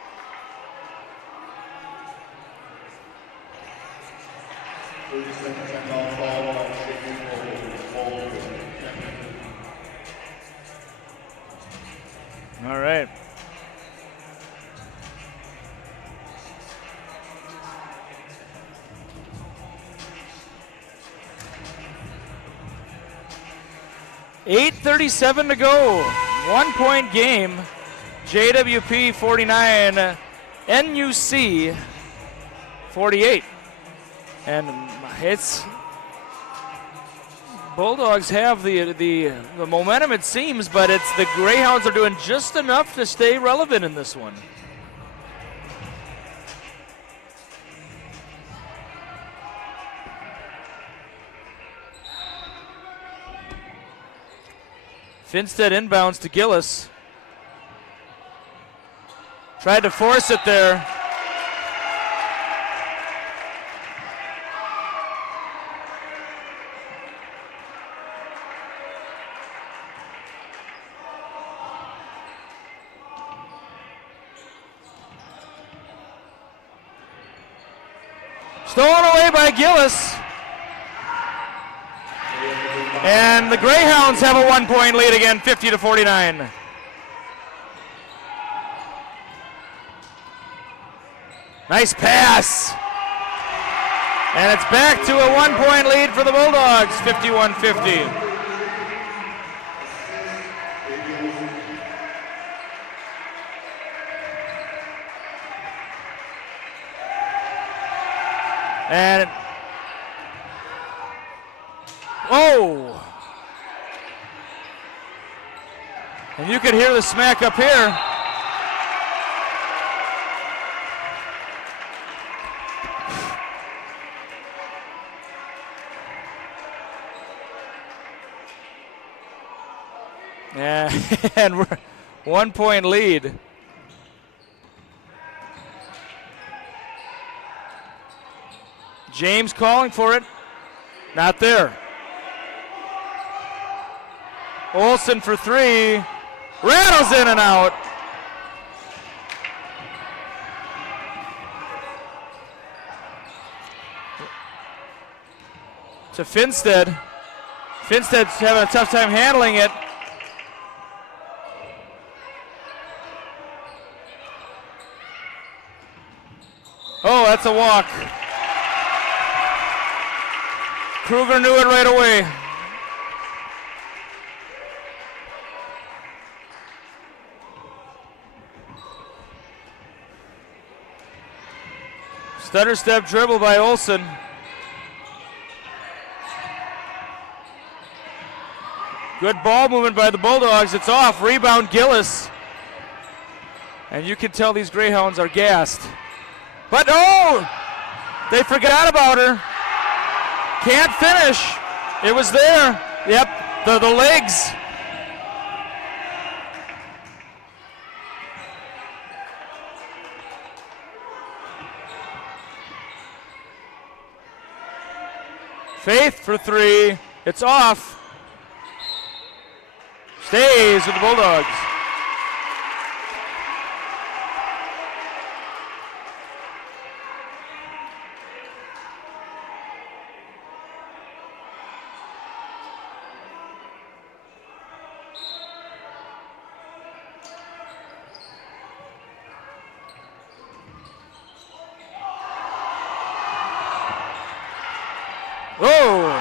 All right. .8:37 to go. 1 point game. JWP 49, NUC 48. And it's Bulldogs have the momentum, it seems, but it's the Greyhounds are doing just enough to stay relevant in this one. Finstead inbounds to Gillis. Tried to force it there. Stolen away by Gillis. And the Greyhounds have a 1 point lead again, 50 to 49. Nice pass. And it's back to a 1 point lead for the Bulldogs, 51-50. And oh! And you can hear the smack up here. And we're 1 point lead. James calling for it. Not there. Olsen for three. Rattles in and out. To Finstead. Finstead's having a tough time handling it. Oh, that's a walk. Kruger knew it right away. Stutter step dribble by Olsen. Good ball movement by the Bulldogs. It's off. Rebound Gillis. And you can tell these Greyhounds are gassed. But oh! They forgot about her. Can't finish. It was there. Yep, the legs. Faith for three. It's off. Stays with the Bulldogs. Whoa!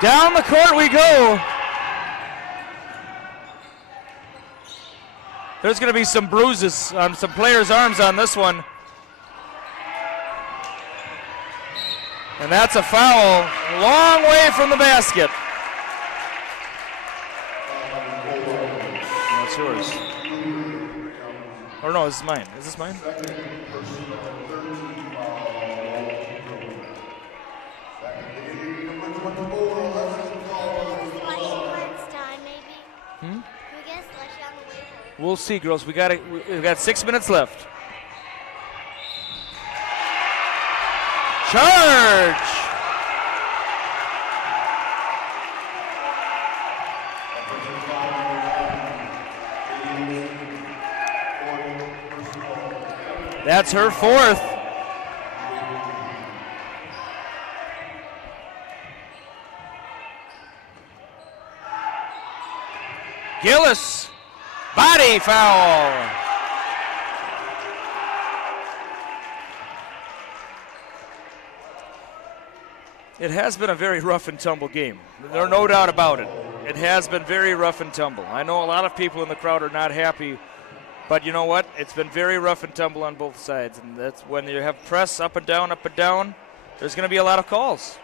Down the court we go. There's going to be some bruises on some players' arms on this one. And that's a foul. Long way from the basket. That's yours. Or no, this is mine. Is this mine? We'll see, girls. We've got 6 minutes left. Charge! That's her fourth. Gillis, body foul. It has been a very rough and tumble game. There's no doubt about it. It has been very rough and tumble. I know a lot of people in the crowd are not happy, but you know what? It's been very rough and tumble on both sides, and that's when you have press up and down, there's going to be a lot of calls.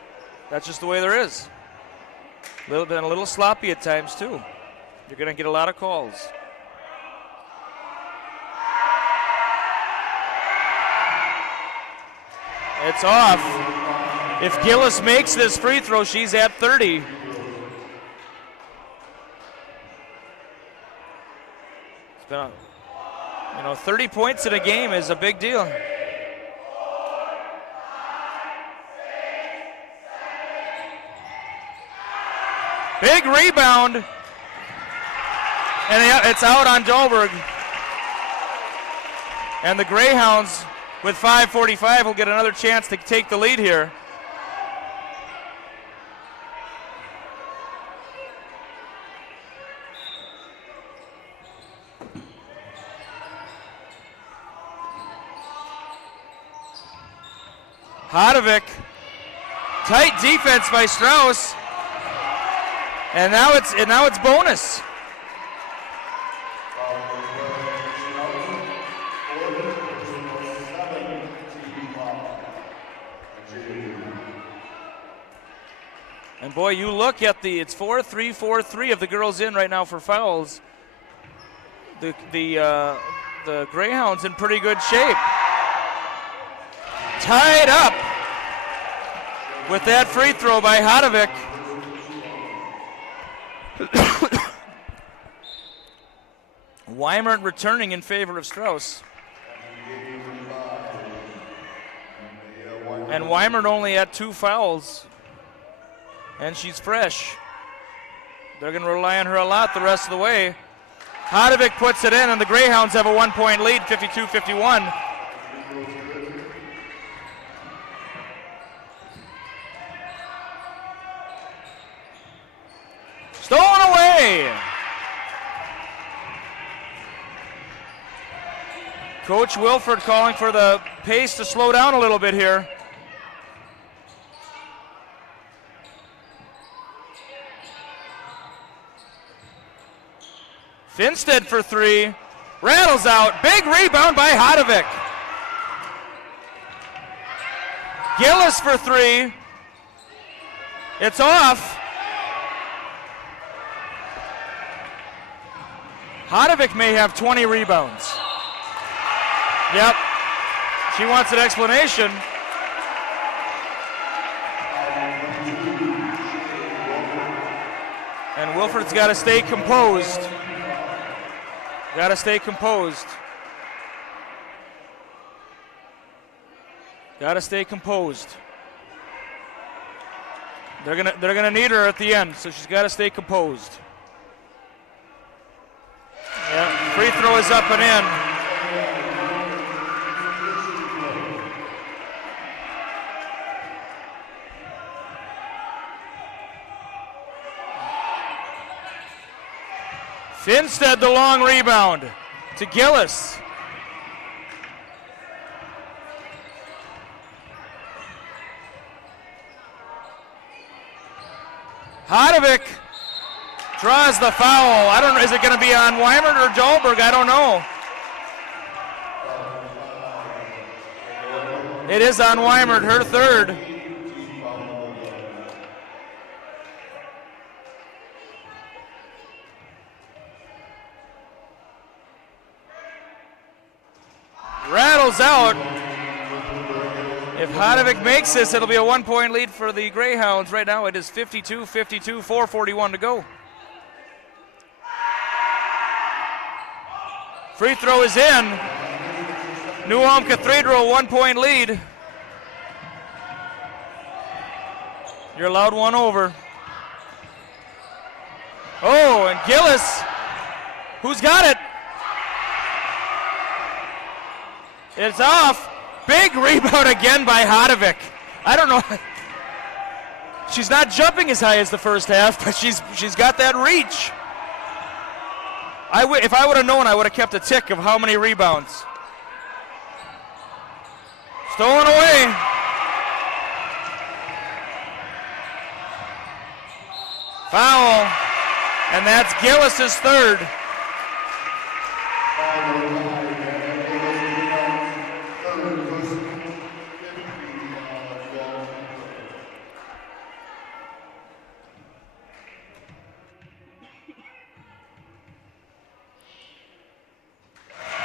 That's just the way there is. A little sloppy at times, too. You're going to get a lot of calls. It's off. If Gillis makes this free throw, she's at 30. It's been 30 points in a game is a big deal. Big rebound. And it's out on Dahlberg. And the Greyhounds, with 5:45, will get another chance to take the lead here. Hodovic, tight defense by Strauss, and now it's bonus. And boy, you look at it's 4-3, 4-3 of the girls in right now for fouls. The Greyhounds in pretty good shape. Tied up with that free throw by Hodovic. Weimert returning in favor of Strauss. And Weimert only had 2 fouls. And she's fresh. They're going to rely on her a lot the rest of the way. Hodovic puts it in, and the Greyhounds have a 1-point lead, 52-51. Stolen away. Coach Wilford calling for the pace to slow down a little bit here. Finstead for 3. Rattles out. Big rebound by Hodovic. Gillis for 3. It's off. Hodovic may have 20 rebounds. Yep. She wants an explanation. And Wilford's got to stay composed. Got to stay composed. Got to stay composed. They're gonna need her at the end, so she's got to stay composed. Yeah, free throw is up and in. Finstead the long rebound to Gillis. Hodovic draws the foul. I don't know, is it going to be on Weimert or Dahlberg? I don't know. It is on Weimert, her third. Rattles out. If Hodovic makes this, it'll be a 1-point lead for the Greyhounds. Right now it is 52-52, 4:41 to go. Free throw is in. New Ulm Cathedral, 1-point lead. You're allowed one over. Oh, and Gillis, who's got it? It's off. Big rebound again by Hodovic. I don't know. She's not jumping as high as the first half, but she's got that reach. If I would have known, I would have kept a tick of how many rebounds. Stolen away. Foul. And that's Gillis' third.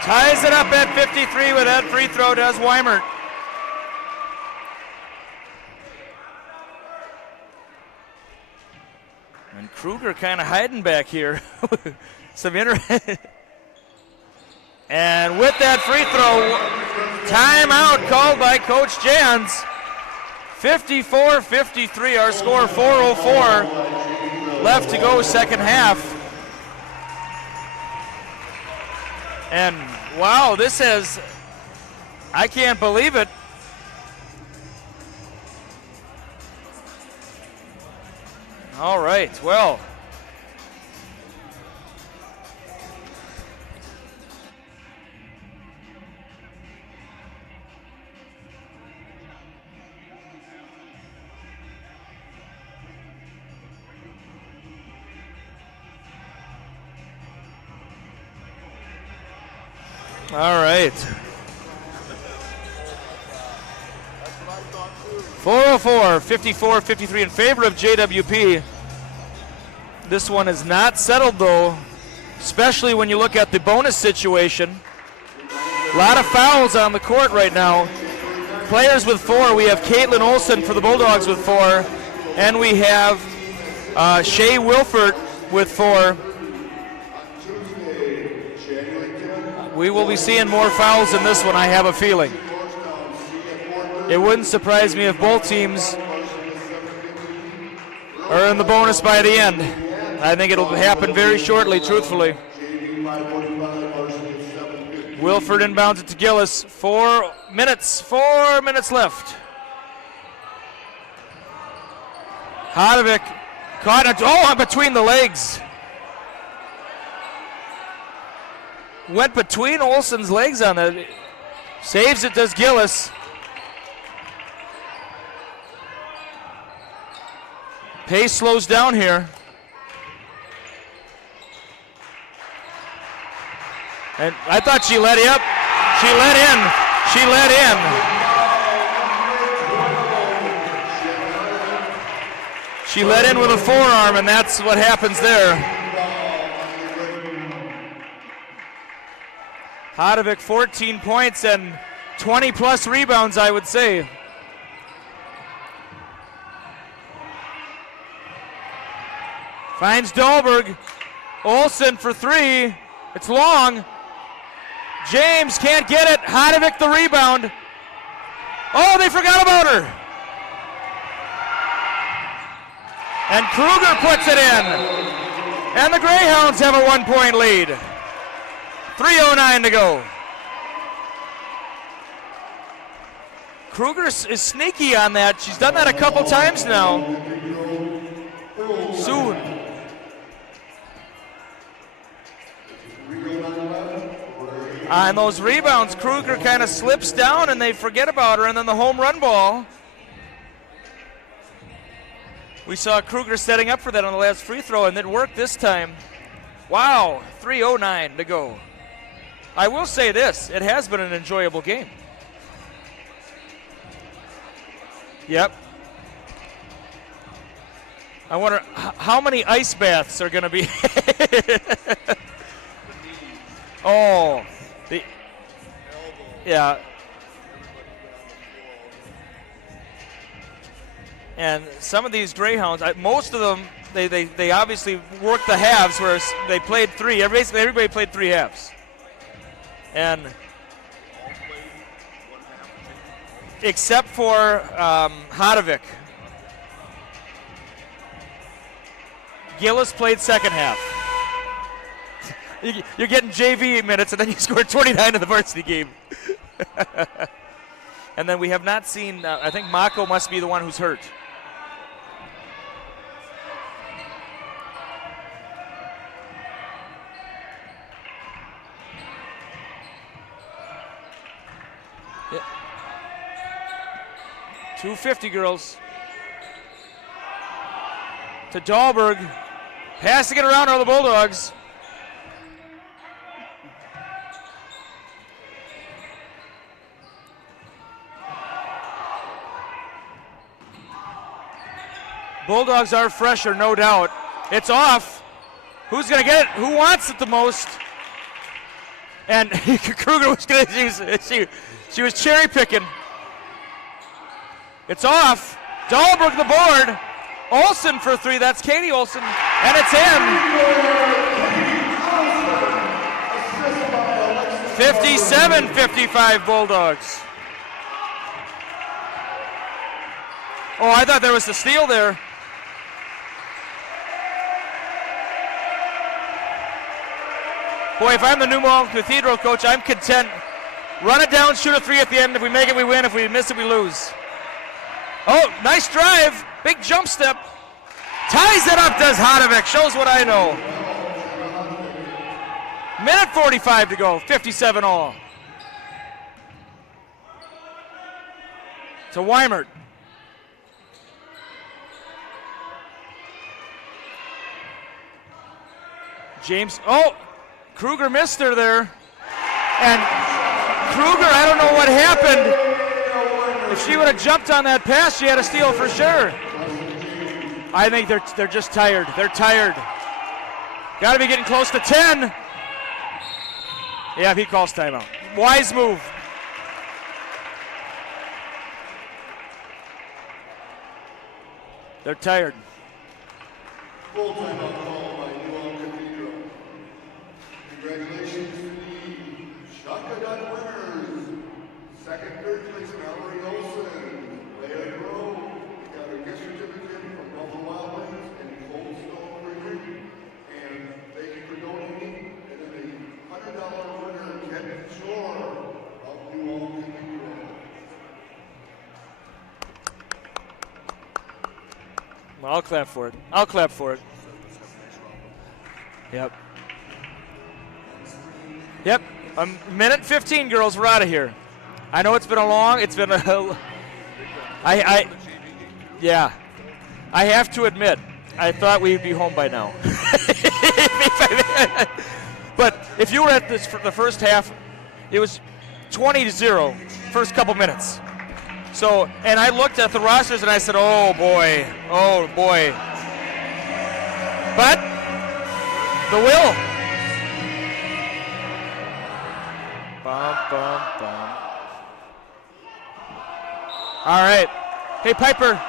Ties it up at 53 with that free throw, does Weimert. And Kruger kind of hiding back here. And with that free throw, timeout called by Coach Jans. 54-53, our score, 4:04 left to go second half. And wow, this has, I can't believe it. All right, well. All right. 4:04, 54-53 in favor of JWP. This one is not settled though, especially when you look at the bonus situation. A lot of fouls on the court right now. Players with 4, we have Caitlin Olson for the Bulldogs with 4, and we have Shea Wilford with 4. We will be seeing more fouls in this one, I have a feeling. It wouldn't surprise me if both teams are in the bonus by the end. I think it'll happen very shortly, truthfully. Wilford inbounds it to Gillis. 4 minutes left. Hodovic caught it, between the legs. Went between Olsen's legs on that. Saves it, does Gillis. Pace slows down here. And I thought she let up. She let in. She let in. She let in with a forearm, and that's what happens there. Hodovic 14 points and 20 plus rebounds, I would say. Finds Dahlberg. Olsen for 3. It's long. James can't get it. Hodovic the rebound. Oh, they forgot about her. And Kruger puts it in. And the Greyhounds have a 1-point lead. 3:09 to go. Kruger is sneaky on that. She's done that a couple times now. Soon. On those rebounds, Kruger kind of slips down and they forget about her, and then the home run ball. We saw Kruger setting up for that on the last free throw, and it worked this time. Wow, 3:09 to go. I will say this, it has been an enjoyable game. Yep. I wonder how many ice baths are going to be. Oh, yeah. And some of these Greyhounds, most of them, they obviously worked the halves where they played 3. Everybody played 3 halves. And except for Hodovic. Gillis played second half. You're getting JV minutes, and then you scored 29 in the varsity game. And then we have not seen, I think Mako must be the one who's hurt. Yeah. 250 girls. To Dahlberg. Passing it around are the Bulldogs. Bulldogs are fresher, no doubt. It's off. Who's going to get it? Who wants it the most? And Kruger was going to, she was cherry picking. It's off. Dahlberg the board. Olsen for three. That's Katie Olsen. And it's in. 57-55 Bulldogs. Oh, I thought there was a steal there. Boy, if I'm the New Malden Cathedral coach, I'm content. Run it down, shoot a three at the end. If we make it, we win. If we miss it, we lose. Oh, nice drive. Big jump step. Ties it up, does Hodovic. Shows what I know. Minute 45 to go. 57 all. To Weimert. James. Oh, Kruger missed her there. And Kruger, I don't know what happened. If she would have jumped on that pass, she had a steal for sure. I think they're just tired. They're tired. Got to be getting close to 10. Yeah, he calls timeout. Wise move. They're tired. Full timeout call by New Malden Cathedral. Congratulations to the Shaka Gun winners. Second, third place, Mallory Olsen. Leah Grove. We got a gift certificate from Buffalo Wild Wings and Cold Stone Creamery. And thank you for donating. And then a $100 winner, Ken Shore of New Malden Cathedral. Well, I'll clap for it. I'll clap for it. Yep. Yep. Minute 15, girls. We're out of here. I know it's been yeah. I have to admit, I thought we'd be home by now. But if you were at this for the first half, it was 20-0 first couple minutes. So, and I looked at the rosters and I said, oh boy. But the will. Bum, bum, bum. All right. Hey, Piper.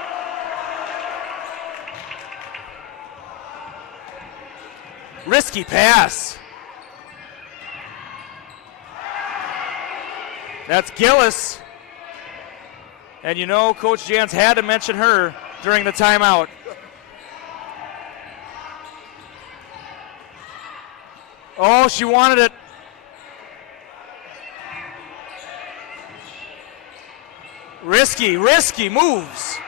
Risky pass. That's Gillis. And you know, Coach Jans had to mention her during the timeout. Oh, she wanted it. Risky moves.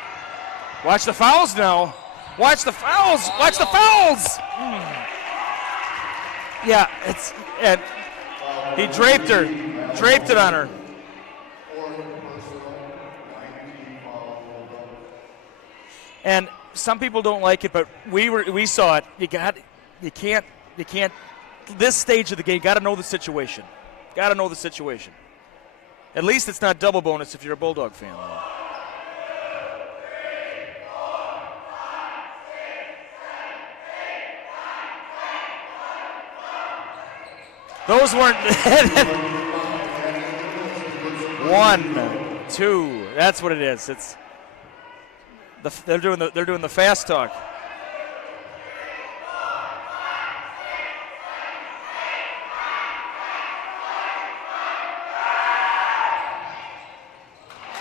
Watch the fouls now. Watch the fouls. Yeah, and he draped it on her. And some people don't like it, but we saw it. You can't. This stage of the game, got to know the situation. At least it's not double bonus if you're a Bulldog fan. Those weren't. 1, 2. That's what it is. It's. They're doing the fast talk.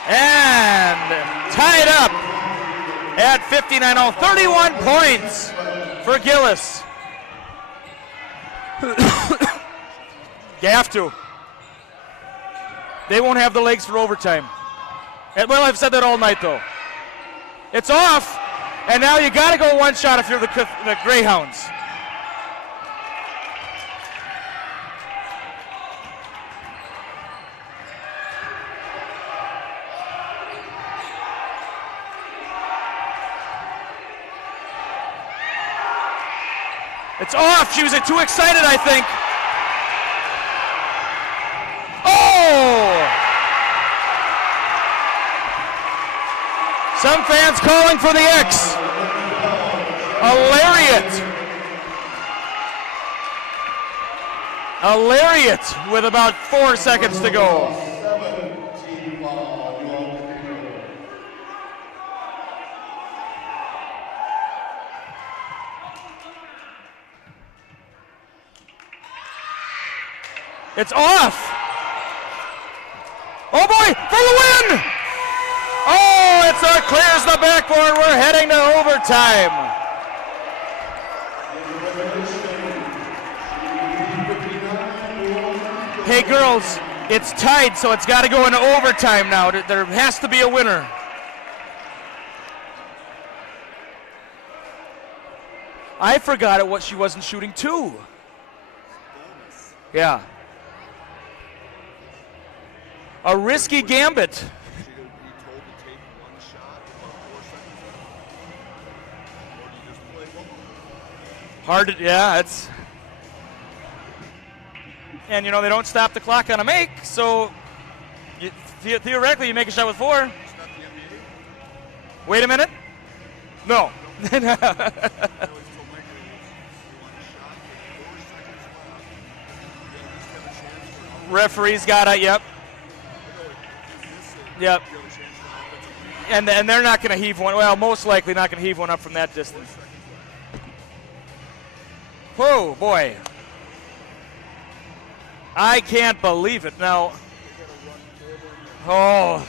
And tied up at 59 all. 31 points for Gillis. You have to. They won't have the legs for overtime. Well, I've said that all night, though. It's off, and now you got to go one shot if you're the Greyhounds. It's off. She was too excited, I think. Oh! Some fans calling for the X. A lariat. A lariat with about 4 seconds to go. It's off. Oh boy, for the win! Oh, it clears the backboard. We're heading to overtime. Hey girls, it's tied, so it's got to go into overtime now. There has to be a winner. I forgot what she wasn't shooting too. Yeah. A risky gambit. Hard to, yeah, it's. And you know, they don't stop the clock on a make, so theoretically you make a shot with 4. Wait a minute. No. Referee's got it, yep. Yep. And they're not going to heave one. Well, most likely not going to heave one up from that distance. Whoa, boy. I can't believe it. Now, oh.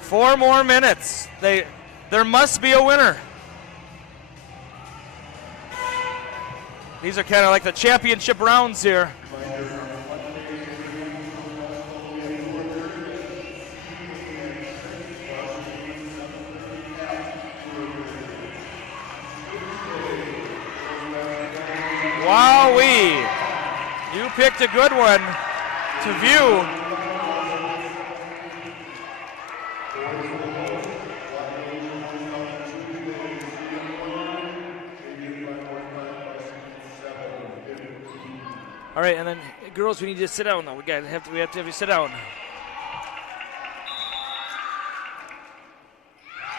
4 more minutes. There must be a winner. These are kind of like the championship rounds here. Wowee! You picked a good one to view. All right, and then girls, we need to sit down though. We have to have you sit down.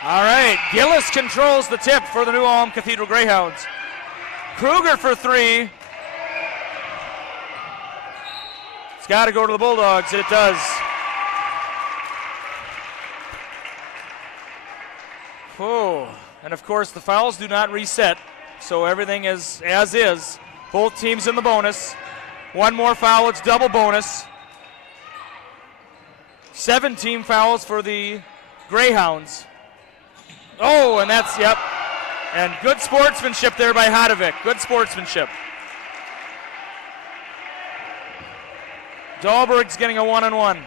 All right, Gillis controls the tip for the New Ulm Cathedral Greyhounds. Kruger for 3. It's got to go to the Bulldogs, and it does. Oh, and of course the fouls do not reset, so everything is as is. Both teams in the bonus. 1 more foul, it's double bonus. 7 team fouls for the Greyhounds. Oh, and that's, yep. And good sportsmanship there by Hodovic. Good sportsmanship. Dahlberg's getting a 1-on-1.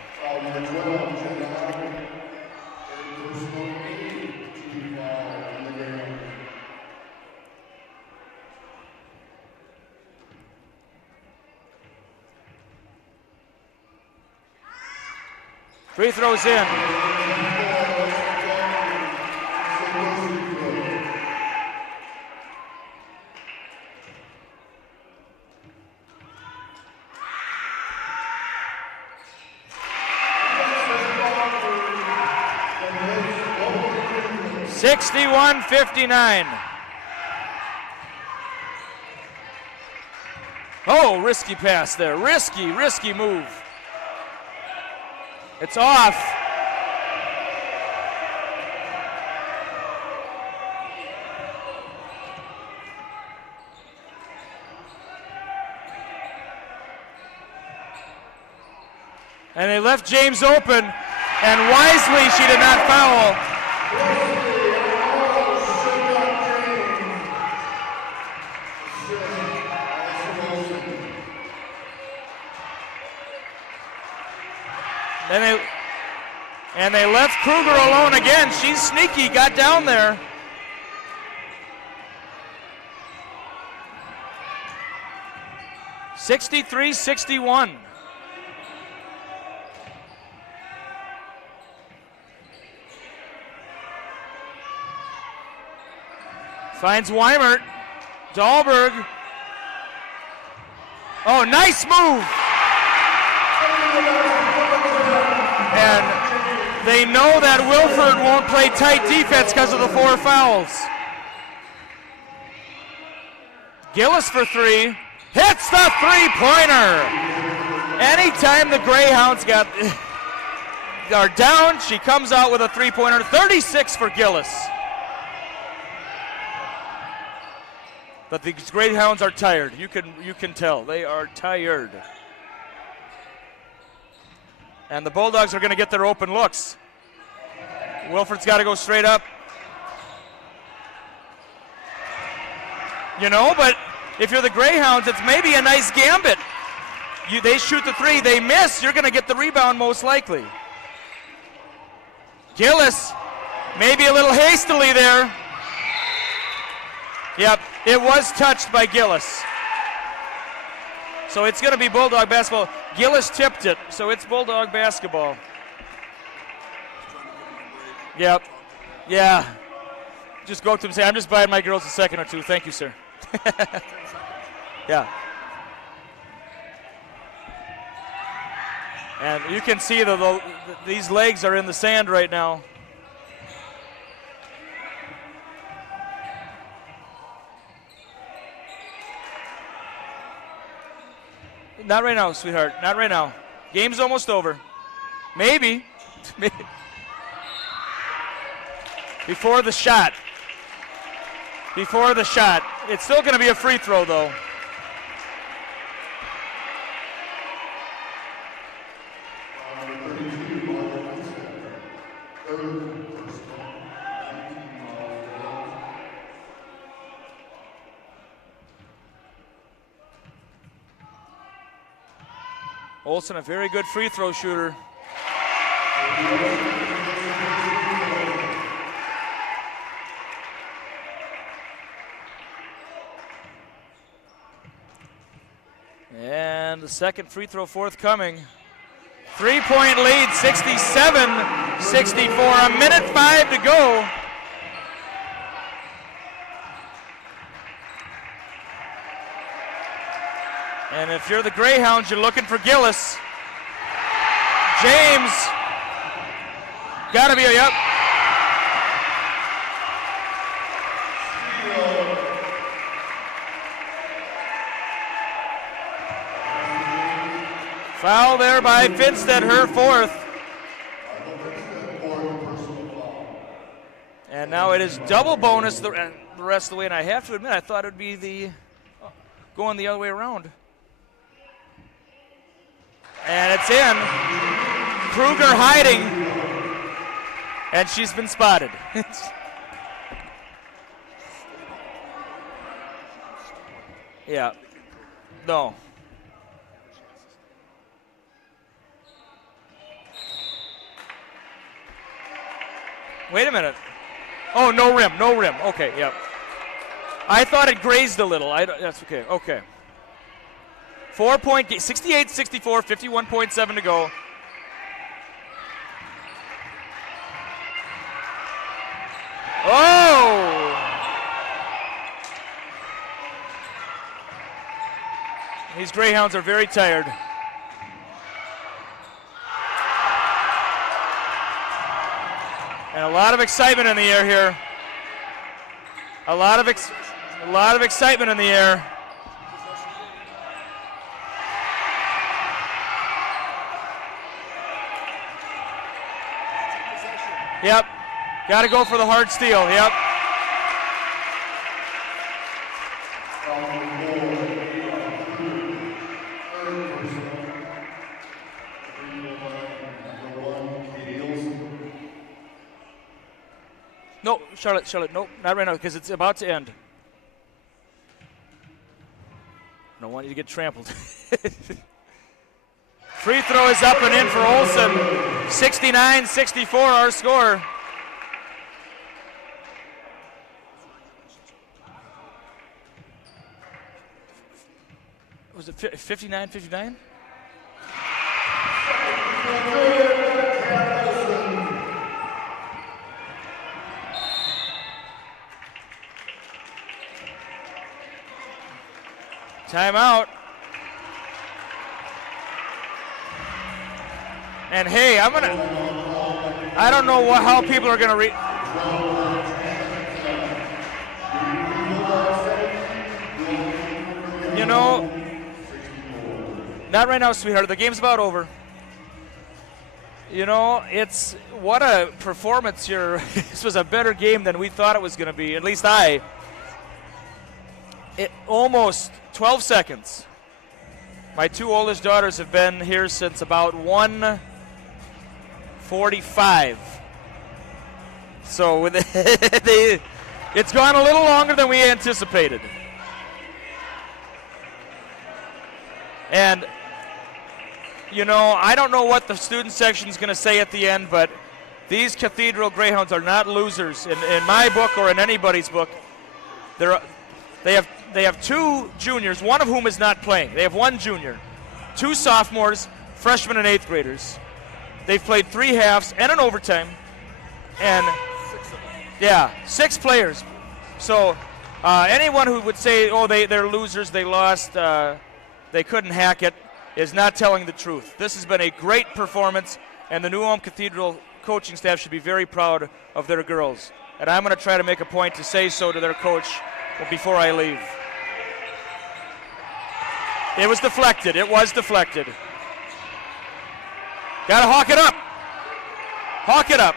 Free throws in. (61-59). Oh, risky pass there. Risky move. It's off. And they left James open, and wisely she did not foul. And they left Kruger alone again. She's sneaky, got down there. (63-61). Finds Weimert. Dahlberg. Oh, nice move. And they know that Wilford won't play tight defense because of the 4 fouls. Gillis for 3. Hits the three-pointer. Anytime the Greyhounds are down, she comes out with a three-pointer. 36 for Gillis. But these Greyhounds are tired. You can tell. They are tired. And the Bulldogs are going to get their open looks. Wilford's got to go straight up. You know, but if you're the Greyhounds, it's maybe a nice gambit. They shoot the 3, they miss, you're going to get the rebound most likely. Gillis, maybe a little hastily there. Yep, it was touched by Gillis. So it's going to be Bulldog basketball. Gillis tipped it, so it's Bulldog basketball. Yep, yeah. Just go up to him and say, I'm just buying my girls a second or two. Thank you, sir. Yeah. And you can see these legs are in the sand right now. Not right now, sweetheart. Not right now. Game's almost over. Maybe. Before the shot. Before the shot. It's still going to be a free throw, though. Olsen, a very good free throw shooter. And the second free throw forthcoming. 3-point lead, 67-64. A minute 5 to go. And if you're the Greyhounds, you're looking for Gillis. James. Gotta be a, yep. Foul there by Finstead, her 4th. And now it is double bonus the rest of the way. And I have to admit, I thought it would be going the other way around. And it's in. Kruger hiding. And she's been spotted. Yeah. No. Wait a minute. Oh, no rim, no rim. Okay, yep. I thought it grazed a little. That's okay. Okay. 4-point game, 68-64, 51.7 to go. Oh! These Greyhounds are very tired. And a lot of excitement in the air here. A lot of excitement in the air. Yep. Got to go for the hard steal. Yep. No, Charlotte, nope, not right now because it's about to end. I don't want you to get trampled. Free throw is up and in for Olsen. 69-64 our score. Was it 59-59? Timeout. And hey, I don't know how people are gonna read. You know, not right now, sweetheart. The game's about over. You know, it's what a performance here. This was a better game than we thought it was gonna be. At least almost 12 seconds. My two oldest daughters have been here since about 1:45. So it's gone a little longer than we anticipated. And, you know, I don't know what the student section is going to say at the end, but these Cathedral Greyhounds are not losers in my book or in anybody's book. They have two juniors, one of whom is not playing. They have one junior, two sophomores, freshmen and eighth graders. They've played 3 halves and an overtime, and 6 players. So anyone who would say, oh, they're losers, they lost, they couldn't hack it, is not telling the truth. This has been a great performance, and the New Ulm Cathedral coaching staff should be very proud of their girls. And I'm going to try to make a point to say so to their coach before I leave. It was deflected. It was deflected. Got to hawk it up. Hawk it up.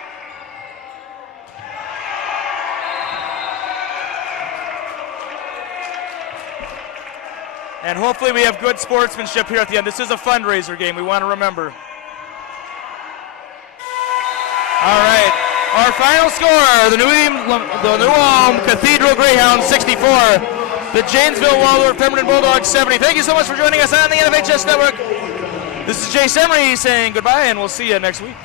And hopefully we have good sportsmanship here at the end. This is a fundraiser game, we want to remember. All right, our final score, the New Ulm Cathedral Greyhounds 64, the Janesville Waldorf Pemberton Bulldogs 70. Thank you so much for joining us on the NFHS Network. This is Jay Semery saying goodbye, and we'll see you next week.